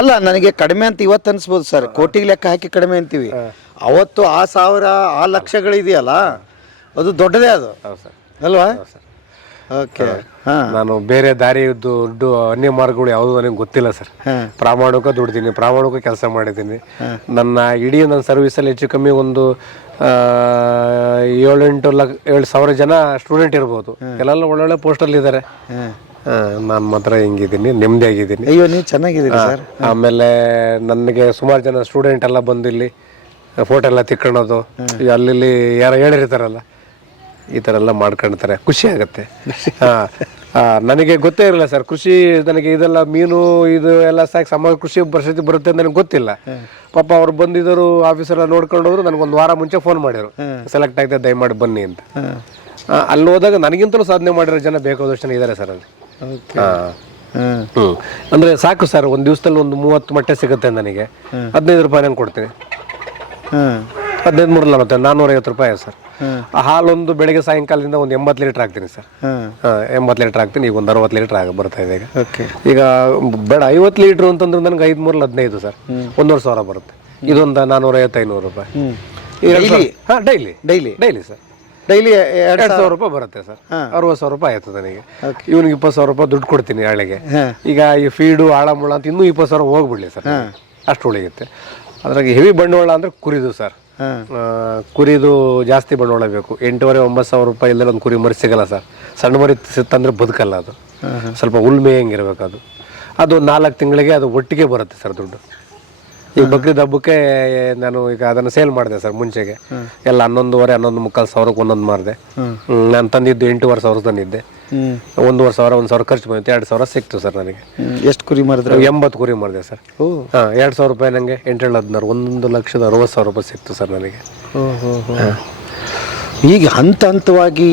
ಅಲ್ಲ, ನನಗೆ ಕಡಿಮೆ ಅಂತ ಇವತ್ತು ಅನ್ಸ್ಬೋದು ಸರ್. ಕೋಟಿಗೆ ಲೆಕ್ಕ ಹಾಕಿ ಕಡಿಮೆ ಅಂತೀವಿ. ಅವತ್ತು ಆ 1000 ಆ ಲಕ್ಷಗಳಿದೆಯಲ್ಲ, ಅದು ದೊಡ್ಡದೇ ಅದು ಅಲ್ವಾ? ಓಕೆ, ನಾನು ಬೇರೆ ದಾರಿ ದುಡ್ಡು ಅನ್ಯ ಮಾರ್ಗಗಳು ಯಾವುದು ನನಗೆ ಗೊತ್ತಿಲ್ಲ ಸರ್. ಪ್ರಾಮಾಣಿಕ ದುಡ್ದಿನಿ, ಪ್ರಾಮಾಣಿಕ ಕೆಲಸ ಮಾಡಿದ್ದೀನಿ. ನನ್ನ ಇಡೀ ನನ್ನ ಸರ್ವಿಸಲ್ಲಿ ಹೆಚ್ಚು ಕಮ್ಮಿ ಒಂದು 7-8 ಜನ ಸ್ಟೂಡೆಂಟ್ ಇರ್ಬೋದು. ಎಲ್ಲ ಒಳ್ಳೊಳ್ಳೆ ಪೋಸ್ಟಲ್ಲಿ ಇದ್ದಾರೆ. ನಾನು ಮಾತ್ರ ಹಿಂಗಿದ್ದೀನಿ, ನೆಮ್ಮದಿಯಾಗಿದ್ದೀನಿ. ಅಯ್ಯೋ, ನೀವು ಚೆನ್ನಾಗಿದ್ದೀರಿ ಸರ್. ಆಮೇಲೆ ನನಗೆ ಸುಮಾರು ಜನ ಸ್ಟೂಡೆಂಟ್ ಎಲ್ಲ ಬಂದು ಇಲ್ಲಿ ಫೋಟೋ ಎಲ್ಲ ತಿಕ್ಕೊಳ್ಳೋದು, ಅಲ್ಲಿ ಯಾರೋ ಹೇಳಿರ್ತಾರಲ್ಲ, ಈ ಥರ ಎಲ್ಲ ಮಾಡ್ಕೊಳ್ತಾರೆ. ಖುಷಿ ಆಗುತ್ತೆ. ನನಗೆ ಗೊತ್ತೇ ಇರಲಿಲ್ಲ ಸರ್ ಕೃಷಿ. ನನಗೆ ಇದೆಲ್ಲ ಮೀನು ಇದು ಎಲ್ಲ ಸಾಕಿ ಸಮಾಜ ಕೃಷಿ ಪರಿಸ್ಥಿತಿ ಬರುತ್ತೆ ಅಂತ ನನಗೆ ಗೊತ್ತಿಲ್ಲ. ಪಾಪ ಅವ್ರು ಬಂದಿದ್ದರು, ಆಫೀಸರ್ ಎಲ್ಲ ನೋಡ್ಕೊಂಡು ಹೋದ್ರು. ನನಗೊಂದು ವಾರ ಮುಂಚೆ ಫೋನ್ ಮಾಡಿದ್ರು, ಸೆಲೆಕ್ಟ್ ಆಗಿದೆ ದಯಮಾಡಿ ಬನ್ನಿ ಅಂತ. ಅಲ್ಲಿ ಹೋದಾಗ ನನಗಿಂತಲೂ ಸಾಧನೆ ಮಾಡಿರೋ ಜನ ಬೇಕಾದಷ್ಟು ಜನ ಇದ್ದಾರೆ ಸರ್ ಅಲ್ಲಿ. ಅಂದ್ರೆ ಸಾಕು ಸರ್, ಒಂದು ದಿವಸದಲ್ಲಿ ಒಂದು 30 ಮೊಟ್ಟೆ ಸಿಗುತ್ತೆ ನನಗೆ. 15 ರೂಪಾಯಿ ನಾನು ಕೊಡ್ತೀನಿ. 15-40 450 ರೂಪಾಯಿ ಸರ್. ಆ ಹಾಲೊಂದು ಬೆಳಗ್ಗೆ ಸಾಯಂಕಾಲದಿಂದ ಒಂದು 80 ಲೀಟರ್ ಹಾಕ್ತೀನಿ ಸರ್. 80 ಲೀಟರ್ ಹಾಕ್ತೀನಿ. ಈಗ ಒಂದು 60 ಲೀಟರ್ ಬರ್ತಾ ಇದೆ ಈಗ ಬೇಡ 50 ಲೀಟರ್ ಅಂತಂದ್ರೆ ನನಗೆ 5-3-15 ಸರ್, 1,500 ಬರುತ್ತೆ. ಇದೊಂದು 450-500 ರೂಪಾಯಿ ಡೈಲಿ ಸರ್. ಡೈಲಿ 2,000 ರೂಪಾಯಿ ಬರುತ್ತೆ ಸರ್. 60,000 ರೂಪಾಯಿ ಆಯ್ತು ನನಗೆ. ಇವನಿಗೆ 20,000 ರೂಪಾಯಿ ದುಡ್ಡು ಕೊಡ್ತೀನಿ ಹಳ್ಳಿಗೆ. ಈಗ ಈ ಫೀಡು ಆಳ ಮುಳ ಅಂತ ಇನ್ನೂ 20,000 ಹೋಗ್ಬಿಡ್ಲಿ ಸರ್, ಅಷ್ಟು ಉಳಿಯುತ್ತೆ. ಅದ್ರಾಗ ಹೆವಿ ಬಂಡವಾಳ ಅಂದ್ರೆ ಕುರಿದು ಸರ್. ಕುರಿದು ಜಾಸ್ತಿ ಬಂಡವಾಳ ಬೇಕು. 8,500-9,000 ರೂಪಾಯಿ ಇಲ್ಲದೆ ಒಂದು ಕುರಿ ಮರಿ ಸಿಗಲ್ಲ ಸರ್. ಸಣ್ಣ ಮರಿ ಸಿತ್ತಂದ್ರೆ ಬದುಕಲ್ಲ ಅದು. ಸ್ವಲ್ಪ ಉಳ್ಮೆಯಂಗಿರ್ಬೇಕು ಅದು. ಅದು 4 ತಿಂಗಳಿಗೆ ಅದು ಒಟ್ಟಿಗೆ ಬರುತ್ತೆ ಸರ್ ದುಡ್ಡು. ಈಗ ಬಕ್ರೀದ್ ಹಬ್ಬಕ್ಕೆ ನಾನು ಈಗ ಅದನ್ನು ಸೇಲ್ ಮಾಡಿದೆ ಸರ್. ಮುಂಚೆಗೆ ಎಲ್ಲ 11,500-11,500 ಒಂದೊಂದು ಮಾರಿದೆ. ನಾನು ತಂದಿದ್ದು 8,500 ತಂದಿದ್ದೆ. 1,500 ಖರ್ಚು ಬಂದಿತ್ತು. 2,000 ಸಿಕ್ತು ಸರ್ ನನಗೆ. ಎಷ್ಟು ಕುರಿ ಮಾರಿದ್ರೆ? 80 ಕುರಿ ಮಾಡಿದೆ ಸರ್. 2,000 ರೂಪಾಯಿ ನನಗೆ 8,716 1,60,000 ರೂಪಾಯಿ ಸಿಕ್ತು ಸರ್ ನನಗೆ. ಈಗ ಹಂತವಾಗಿ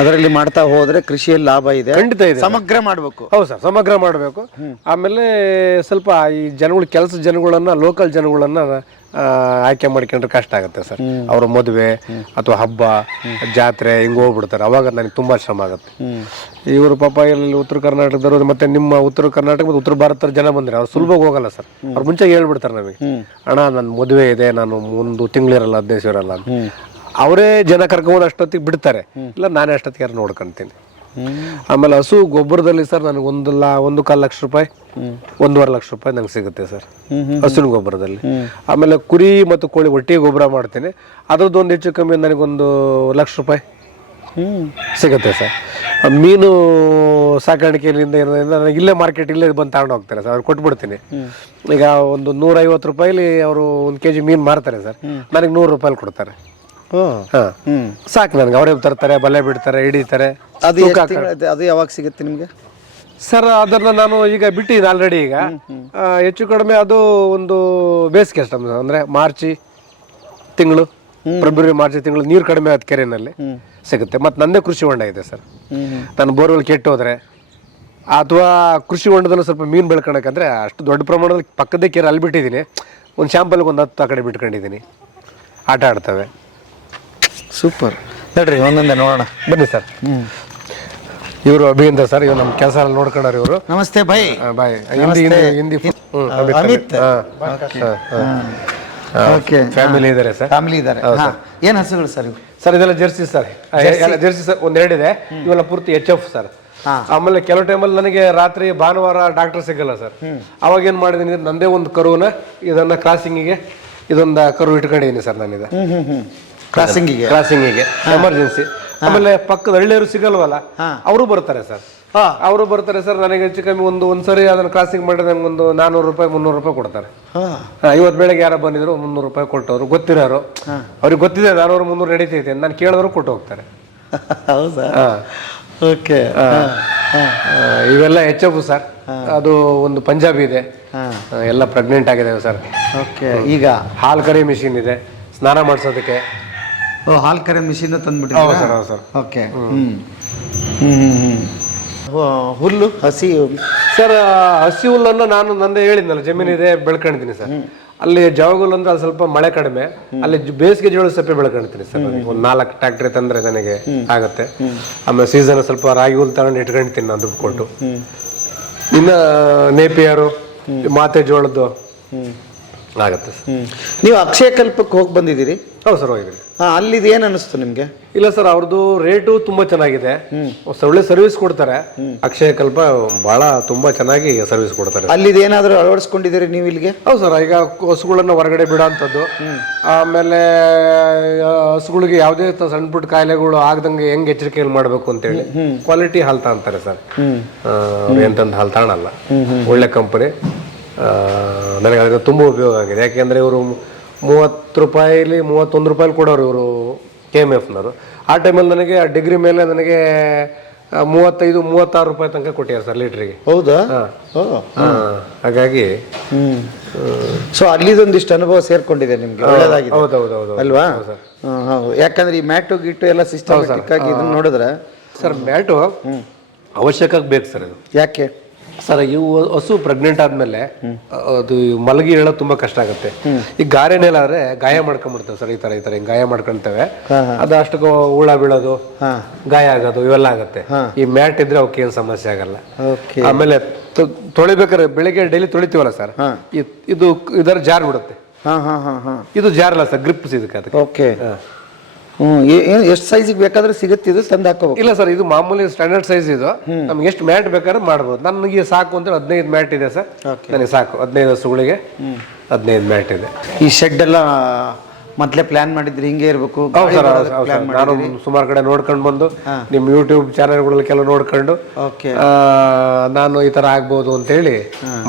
ಅದರಲ್ಲಿ ಮಾಡ್ತಾ ಹೋದ್ರೆ ಕೃಷಿಯಲ್ಲಿ ಲಾಭ ಇದೆ, ಖಂಡಿತ ಇದೆ. ಸಮಗ್ರ ಮಾಡಬೇಕು. ಹೌದು ಸರ್, ಸಮಗ್ರ ಮಾಡಬೇಕು. ಆಮೇಲೆ ಸ್ವಲ್ಪ ಈ ಜನಗಳು, ಕೆಲಸ ಜನಗಳನ್ನ, ಲೋಕಲ್ ಜನಗಳನ್ನ ಆಯ್ಕೆ ಮಾಡ್ಕೊಂಡ್ರೆ ಕಷ್ಟ ಆಗುತ್ತೆ ಸರ್. ಅವ್ರ ಮದುವೆ ಅಥವಾ ಹಬ್ಬ ಜಾತ್ರೆ ಹಿಂಗೆ ಹೋಗ್ಬಿಡ್ತಾರೆ. ಅವಾಗ ನನಗೆ ತುಂಬಾ ಶ್ರಮ ಆಗುತ್ತೆ. ಇವರು ಪಾಪ ಇಲ್ಲಿ ಉತ್ತರ ಕರ್ನಾಟಕದವರು ಮತ್ತೆ ನಿಮ್ಮ ಉತ್ತರ ಕರ್ನಾಟಕ ಮತ್ತು ಉತ್ತರ ಭಾರತದ ಜನ ಬಂದ್ರೆ ಅವ್ರು ಸುಲಭವಾಗಿ ಹೋಗಲ್ಲ ಸರ್. ಅವ್ರು ಮುಂಚೆ ಹೇಳ್ಬಿಡ್ತಾರೆ ನಮಗೆ, ಅಣ್ಣ ನನ್ನ ಮದುವೆ ಇದೆ, ನಾನು 1 ತಿಂಗಳಿರಲ್ಲ 15 ದಿವಸ ಇರಲ್ಲ ಅಂತ. ಅವರೇ ಜನ ಕರ್ಕೊಂಡು ಅಷ್ಟೊತ್ತಿಗೆ ಬಿಡ್ತಾರೆ, ಇಲ್ಲ ನಾನೇ ಅಷ್ಟೊತ್ತಿಗೆ ಯಾರು ನೋಡ್ಕೊಂತೀನಿ. ಆಮೇಲೆ ಹಸು ಗೊಬ್ಬರದಲ್ಲಿ ಸರ್ ನನಗೆ 1,4 ಲಕ್ಷ ರೂಪಾಯಿ 1.5 ಲಕ್ಷ ರೂಪಾಯಿ ನಂಗೆ ಸಿಗುತ್ತೆ ಸರ್ ಹಸುವಿನ ಗೊಬ್ಬರದಲ್ಲಿ. ಆಮೇಲೆ ಕುರಿ ಮತ್ತು ಕೋಳಿ ಒಟ್ಟಿಗೆ ಗೊಬ್ಬರ ಮಾಡ್ತೀನಿ. ಅದ್ರದ್ದು ಒಂದು ಹೆಚ್ಚು ಕಮ್ಮಿ ನನಗೊಂದು 1 ಲಕ್ಷ ರೂಪಾಯಿ ಸಿಗುತ್ತೆ ಸರ್. ಮೀನು ಸಾಕಾಣಿಕೆಯಿಂದ ಇರೋದ್ರಿಂದ ನನಗೆ ಇಲ್ಲೇ ಮಾರ್ಕೆಟ್ ಇಲ್ಲೇ ಬಂದು ತಗೊಂಡು ಹೋಗ್ತಾರೆ ಸರ್. ಅವ್ರು ಕೊಟ್ಬಿಡ್ತೀನಿ. ಈಗ ಒಂದು 150 ರೂಪಾಯಿಲಿ ಅವರು 1 kg ಮೀನು ಮಾರ್ತಾರೆ ಸರ್, ನನಗೆ 100 ರೂಪಾಯಿ ಕೊಡ್ತಾರೆ. ಸಾಕು ನನಗೆ. ಅವರೇ ತರ್ತಾರೆ, ಬಲೆ ಬಿಡ್ತಾರೆ, ಹಿಡಿತಾರೆ. ಅದು ಯಾವಾಗ ಸಿಗುತ್ತೆ ನಿಮ್ಗೆ ಸರ್? ಅದನ್ನ ನಾನು ಈಗ ಬಿಟ್ಟಿದ್ದೀನಿ ಆಲ್ರೆಡಿ. ಈಗ ಹೆಚ್ಚು ಕಡಿಮೆ ಅದು ಒಂದು ಬೇಸಿಗೆ ಅಷ್ಟ ಅಂದ್ರೆ ಮಾರ್ಚ್ ತಿಂಗಳು, ಫೆಬ್ರವರಿ ಮಾರ್ಚ್ ತಿಂಗಳು ನೀರು ಕಡಿಮೆ ಆದ ಕೆರೆನಲ್ಲಿ ಸಿಗುತ್ತೆ. ಮತ್ತೆ ನಂದೇ ಕೃಷಿ ಹೊಂಡ ಇದೆ ಸರ್. ನಾನು ಬೋರ್ವೆಲ್ ಕೆಟ್ಟೋದ್ರೆ ಅಥವಾ ಕೃಷಿ ಹೊಂಡದಲ್ಲೂ ಸ್ವಲ್ಪ ಮೀನು ಬೆಳ್ಕೊಳಕಂದ್ರೆ ಅಷ್ಟು ದೊಡ್ಡ ಪ್ರಮಾಣದಲ್ಲಿ ಪಕ್ಕದ ಕೆರೆ ಅಲ್ಲಿ ಬಿಟ್ಟಿದ್ದೀನಿ. ಒಂದು ಶಾಂಪಲ್ಗೆ ಒಂದು 10 ಆ ಕಡೆ ಬಿಟ್ಕೊಂಡಿದ್ದೀನಿ. ಆಟ ಆಡ್ತವೆ. ಸೂಪರ್. ನೋಡ್ರಿ ಒಂದೊಂದೇ ನೋಡೋಣ ಬನ್ನಿ ಸರ್. ಇವರು ಅಭಿಯಿಂದ ಸರ್, ಇವ್ರು ನಮ್ಮ ಕೆಲಸ ನೋಡ್ಕೊಂಡ್ರೆ ಇವರು. ನಮಸ್ತೆ ಭಾಯ್. ಬಾಯ್. ಹಿಂದಿ ಅಮಿತ್. ಓಕೆ, ಫ್ಯಾಮಿಲಿ ಇದ್ದಾರೆ ಸರ್. ಫ್ಯಾಮಿಲಿ ಇದ್ದಾರೆ. ಏನು ಹಸುಗಳು ಸರ್ ಇವು? ಸರ್ ಇದೆಲ್ಲ ಜರ್ಸಿ ಸರ್. ಜರ್ಸಿ ಸರ್ ಒಂದೆರಡು ಇದೆ. ಇವೆಲ್ಲ ಪೂರ್ತಿ HF ಸರ್. ಆಮೇಲೆ ಕೆಲವು ಟೈಮಲ್ಲಿ ನನಗೆ ರಾತ್ರಿ ಭಾನುವಾರ ಡಾಕ್ಟರ್ ಸಿಗಲ್ಲ ಸರ್. ಅವಾಗ ಏನ್ ಮಾಡಿದೀನಿ, ನಂದೇ ಒಂದು ಕರುವನ್ನ ಇದನ್ನ ಕ್ರಾಸಿಂಗಿಗೆ ಇದೊಂದು ಕರು ಇಟ್ಕೊಂಡಿದ್ದೀನಿ ಸರ್ ನಾನು. ಇದು ಕ್ರಾಸಿಂಗಿಗೆ ಎಮರ್ಜೆನ್ಸಿ. ಆಮೇಲೆ ಪಕ್ಕದ ಹಳ್ಳಿಯವರು ಸಿಗಲ್ವಲ್ಲ, ಅವರು ಬರ್ತಾರೆ ಸರ್. ನನಗೆ ಹೆಚ್ಚು ಕಮ್ಮಿ ಒಂದ್ಸರಿ ಅದನ್ನ ಕ್ರಾಸಿಂಗ್ ಮಾಡಿದ್ರೆ ನಂಗೊಂದು 400 ರೂಪಾಯಿ 300 ರೂಪಾಯಿ ಕೊಡ್ತಾರೆ. ಇವತ್ತು ಬೆಳಗ್ಗೆ ಯಾರು ಬಂದಿದ್ರು 300 ರೂಪಾಯಿ ಕೊಟ್ಟವರು, ಗೊತ್ತಿರೋರು. ಅವ್ರಿಗೆ ಗೊತ್ತಿದೆ 400-300 ನಡೀತೈತೆ, ನಾನು ಕೇಳಿದ್ರು ಕೊಟ್ಟು ಹೋಗ್ತಾರೆ. ಹೌದಾ? ಓಕೆ. ಇವೆಲ್ಲ HF ಸರ್. ಅದು ಒಂದು ಪಂಜಾಬಿ ಇದೆ, ಎಲ್ಲ ಪ್ರೆಗ್ನೆಂಟ್ ಆಗಿದೆ ಸರ್. ಓಕೆ. ಈಗ ಹಾಲು ಕರಿ ಮಿಷಿನ್ ಇದೆ ಸ್ನಾನ ಮಾಡಿಸೋದಕ್ಕೆ. ಹಾಲು ಕರೆ ಮಿಷಿನ್ ತಂದ್ಬಿಟ್ಟಿದ್ದೀರಾ? ಸರ್ ಹೌದು ಸರ್. ಓಕೆ. ಹುಲ್ಲು ಹಸಿ ಸರ್, ಹಸಿ ಹುಲ್ಲನ್ನು ನಾನು ನಂದೇ ಹೇಳಿದ್ನಲ್ಲ, ಜಮೀನಿದೆ ಬೆಳ್ಕೊಂಡಿದ್ದೀನಿ ಸರ್. ಅಲ್ಲಿ ಜವಾಗುಲ್ ಅಂದ್ರೆ ಅಲ್ಲಿ ಸ್ವಲ್ಪ ಮಳೆ ಕಡಿಮೆ, ಅಲ್ಲಿ ಬೇಸಿಗೆ ಜೋಳ ಸಪ್ಪೆ ಬೆಳ್ಕೊಂಡಿರ್ತೀನಿ ಸರ್. ಒಂದು 4 ಟ್ಯಾಕ್ಟ್ರಿ ತಂದ್ರೆ ನನಗೆ ಆಗತ್ತೆ. ಆಮೇಲೆ ಸೀಸನ್ ಸ್ವಲ್ಪ ರಾಗಿ ಹುಲ್ ತಗೊಂಡು ಇಟ್ಕೊಂಡಿರ್ತೀನಿ ನಾನು ದುಡ್ಡು ಕೊಟ್ಟು. ಇನ್ನ ನೇಪಿಯರು ಮಾತೆ ಜೋಳದ್ದು ಆಗತ್ತೆ ಸರ್. ನೀವು ಅಕ್ಷಯ ಕಲ್ಪಕ್ಕೆ ಹೋಗಿ ಬಂದಿದ್ದೀರಿ? ಹೌದು ಸರ್, ಹೋಗಿದ್ದೀನಿ. ಅಲ್ಲಿದು ಏನು ಅನಿಸ್ತು ನಿಮ್ಗೆ? ಇಲ್ಲ ಸರ್, ಅವ್ರದ್ದು ರೇಟು ತುಂಬಾ ಚೆನ್ನಾಗಿದೆ, ಒಳ್ಳೆ ಸರ್ವಿಸ್ ಕೊಡ್ತಾರೆ. ಅಕ್ಷಯ ಕಲ್ಪ ಬಹಳ ತುಂಬಾ ಚೆನ್ನಾಗಿ ಸರ್ವಿಸ್ ಕೊಡ್ತಾರೆ. ಅಲ್ಲಿದು ಏನಾದರೂ ಅಳವಡಿಸ್ಕೊಂಡಿದ್ದೀರಿ ನೀವು ಇಲ್ಲಿಗೆ? ಹೌದು ಸರ್, ಈಗ ಹಸುಗಳನ್ನ ಹೊರಗಡೆ ಬಿಡೋಂಥದ್ದು, ಆಮೇಲೆ ಹಸುಗಳಿಗೆ ಯಾವುದೇ ಸಣ್ಣ ಪುಟ್ಟ ಕಾಯಿಲೆಗಳು ಆಗದಂಗೆ ಹೆಂಗ್ ಎಚ್ಚರಿಕೆಯಲ್ಲಿ ಮಾಡಬೇಕು ಅಂತೇಳಿ ಕ್ವಾಲಿಟಿ ಹಾಲು ತಗೊಂತಾರೆ ಸರ್. ಎಂತಂದು ಹಾಲು ತಗೊಳಲ್ಲ, ಒಳ್ಳೆ ಕಂಪನಿ. ನನಗೆ ಅದಕ್ಕೆ ತುಂಬ ಉಪಯೋಗ ಆಗಿದೆ. ಯಾಕೆಂದರೆ ಇವರು 30 ರೂಪಾಯಿಲಿ 31 ರೂಪಾಯಿಲಿ ಕೊಡೋರು ಇವರು KMFನವರು. ಆ ಟೈಮಲ್ಲಿ ನನಗೆ ಆ ಡಿಗ್ರಿ ಮೇಲೆ ನನಗೆ 35-36 ರೂಪಾಯಿ ತನಕ ಕೊಟ್ಟಿದ್ದಾರೆ ಸರ್ ಲೀಟ್ರಿಗೆ. ಹೌದಾ? ಹಾಗಾಗಿ ಸೊ ಅಲ್ಲಿದೊಂದಿಷ್ಟು ಅನುಭವ ಸೇರ್ಕೊಂಡಿದೆ ನಿಮ್ಗೆ, ಒಳ್ಳೆದಾಗಿದೆ. ಹೌದೌದು ಅಲ್ವಾ? ಯಾಕಂದ್ರೆ ಈ ಮ್ಯಾಟು ಗಿಟ್ಟು ಎಲ್ಲ ಸಿಸ್ಟಮ್ಯಾಟಿಕ್ ಆಗಿ ಇದನ್ನ ನೋಡಿದ್ರೆ ಸರ್, ಮ್ಯಾಟು ಅವಶ್ಯಕ ಬೇಕು ಸರ್. ಇದು ಯಾಕೆ ಸರ್, ಇವು ಹಸು ಪ್ರೆಗ್ನೆಂಟ್ ಆದ್ಮೇಲೆ ಅದು ಮಲಗಿ ಹೇಳೋದು ತುಂಬಾ ಕಷ್ಟ ಆಗುತ್ತೆ. ಈ ಗಾರೆನೇಲಾದ್ರೆ ಗಾಯ ಮಾಡ್ಕೊಂಡ್ಬಿಡ್ತೇವೆ ಸರ್. ಈ ತರ ಹಿಂಗ್ ಗಾಯ ಮಾಡ್ಕೊಂತೇವೆ, ಅದು ಅಷ್ಟಕ್ಕೆ ಹುಳ ಬೀಳೋದು, ಗಾಯ ಆಗೋದು ಇವೆಲ್ಲ ಆಗುತ್ತೆ. ಈ ಮ್ಯಾಟ್ ಇದ್ರೆ ಅವಕ್ಕೆ ಏನು ಸಮಸ್ಯೆ ಆಗಲ್ಲ. ಆಮೇಲೆ ತೊಳಿಬೇಕಾದ್ರೆ ಬೆಳಿಗ್ಗೆ ಡೈಲಿ ತೊಳಿತೀವಲ್ಲ ಸರ್, ಇದು ಇದರ ಜಾರ್ ಬಿಡುತ್ತೆ. ಇದು ಜಾರಲ್ಲ ಸರ್, ಗ್ರಿಪ್ಸ್ ಇದಕ್ಕೆ. ಅದಕ್ಕೆ ಓಕೆ. ಎಷ್ಟು ಸೈಜಿಗೆ ಬೇಕಾದ್ರೆ ಸಿಗುತ್ತೆ ಇದು ತಂದು ಹಾಕೋಬೇಕು? ಇಲ್ಲ ಸರ್, ಇದು ಮಾಮೂಲಿ ಸ್ಟ್ಯಾಂಡರ್ಡ್ ಸೈಜ್ ಇದು. ನಮ್ಗೆ ಎಷ್ಟು ಮ್ಯಾಟ್ ಬೇಕಾದ್ರೆ ಮಾಡ್ಬೋದು. ನನಗೆ ಸಾಕು ಅಂತ 15 ಮ್ಯಾಟ್ ಇದೆ ಸರ್. ನನಗೆ ಸಾಕು 15 ಹಸುಗಳಿಗೆ 15 ಮ್ಯಾಟ್ ಇದೆ. ಈ ಶೆಡ್ ಎಲ್ಲ ಮೊದಲೇ ಪ್ಲಾನ್ ಮಾಡಿದ್ರಿ ಹಿಂಗೆ ಇರಬೇಕು? ಹೌದು ಸರ್, ನಾನು ಸುಮಾರು ಕಡೆ ನೋಡ್ಕೊಂಡು ಬಂದು ನಿಮ್ಮ ಯೂಟ್ಯೂಬ್ ಚಾನೆಲ್ಗಳಲ್ಲಿ ಕೆಲವು ನೋಡ್ಕೊಂಡು ನಾನು ಈ ತರ ಆಗ್ಬೋದು ಅಂತ ಹೇಳಿ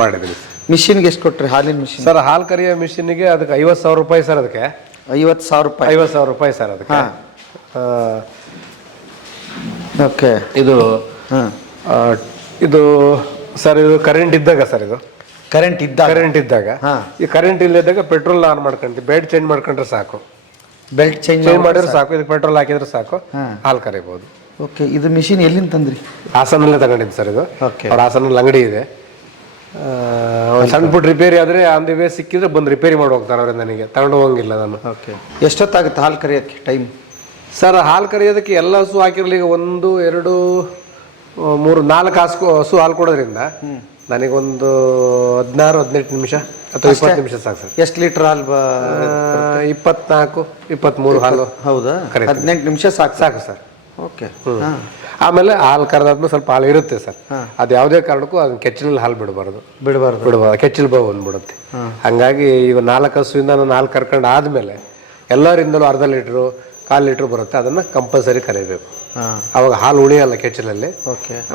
ಮಾಡಿದ್ದೀನಿ. ಮಿಷಿನ್ಗೆ ಎಷ್ಟು ಕೊಟ್ರಿ ಹಾಲಿನ ಮಿಷಿನ್? ಸರ್, ಹಾಲು ಕರಿಯೋ ಮಿಷಿನ್ಗೆ ಅದಕ್ಕೆ 50,000 ರೂಪಾಯಿ ಸರ್. ಅದಕ್ಕೆ 50,000 ರೂಪಾಯಿ? 50,000 ರೂಪಾಯಿ ಸರ್ ಅದಕ್ಕೆ. ಓಕೆ. ಇದು ಸರ್, ಇದು ಕರೆಂಟ್ ಇದ್ದಾಗ ಸರ್, ಇದು ಕರೆಂಟ್ ಇದ್ದಾಗ ಈ ಕರೆಂಟ್ ಇಲ್ಲದಾಗ ಪೆಟ್ರೋಲ್ ಆನ್ ಮಾಡ್ಕೊಂತೀವಿ. ಬೆಲ್ಟ್ ಚೇಂಜ್ ಮಾಡ್ಕೊಂಡ್ರೆ ಸಾಕು. ಬೆಲ್ಟ್ ಚೇಂಜ್ ಮಾಡಿದ್ರೆ ಸಾಕು. ಇದಕ್ಕೆ ಪೆಟ್ರೋಲ್ ಹಾಕಿದ್ರೆ ಸಾಕು, ಹಾಲು ಕರಿಬಹುದು. ಓಕೆ. ಇದು ಮಿಷಿನ್ ಎಲ್ಲಿಂದ ತಂದ್ರಿ? ಹಾಸನಲ್ಲೇ ತಗೊಂಡಿದ್ದು ಸರ್ ಇದು. ಅವ್ರ ಹಾಸನಲ್ಲಿ ಅಂಗಡಿ ಇದೆ. ಸಣ್ಣ ಪುಟ್ಟ ರಿಪೇರಿ ಆದ್ರೆ ಆನ್ ದಿ ವೇ ಸಿಕ್ಕಿದ್ರೆ ಬಂದು ರಿಪೇರಿ ಮಾಡಿ ಹೋಗ್ತಾರೆ ಅವ್ರೆ. ನನಗೆ ತಗೊಂಡು ಹೋಗಂಗಿಲ್ಲ ನಾನು. ಓಕೆ. ಎಷ್ಟೊತ್ತಾಗುತ್ತೆ ಹಾಲು ಕರಿಯೋಕ್ಕೆ ಟೈಮ್? ಸರ್, ಹಾಲು ಕರಿಯೋದಕ್ಕೆ ಎಲ್ಲ ಹಸು ಹಾಕಿರ್ಲಿ, ಈಗ 1, 2, 3, 4 ಹಸು ಹಾಲು ಕೊಡೋದ್ರಿಂದ ನನಗೊಂದು 16-18 ನಿಮಿಷ ಅಥವಾ 20 ನಿಮಿಷ ಸಾಕು ಸರ್. ಎಷ್ಟು ಲೀಟರ್ ಹಾಲು? 24-23 ಹಾಲು. ಹೌದಾ? 18 ನಿಮಿಷ ಸಾಕು ಸರ್. ಓಕೆ. ಆಮೇಲೆ ಹಾಲು ಕರೆದಾದ್ಮೇಲೆ ಸ್ವಲ್ಪ ಹಾಲು ಇರುತ್ತೆ ಸರ್. ಅದು ಯಾವುದೇ ಕಾರಣಕ್ಕೂ ಅದನ್ನ ಕೆಚ್ಚಲಲ್ಲಿ ಹಾಲು ಬಿಡಬಾರ್ದು. ಕೆಚ್ಚಲು ಬಾವು ಬಂದ್ಬಿಡುತ್ತೆ. ಹಂಗಾಗಿ ಈಗ 4 ಹಸುವಿಂದ ನಾನು ಹಾಲು ಕರ್ಕೊಂಡು ಆದ್ಮೇಲೆ ಎಲ್ಲರಿಂದಲೂ ಅರ್ಧ ಲೀಟ್ರು 1/4 ಲೀಟ್ರ್ ಬರುತ್ತೆ. ಅದನ್ನ ಕಂಪಲ್ಸರಿ ಕರಿಬೇಕು. ಅವಾಗ ಹಾಲು ಉಳಿಯಲ್ಲ ಕೆಚ್ಚಲಲ್ಲಿ.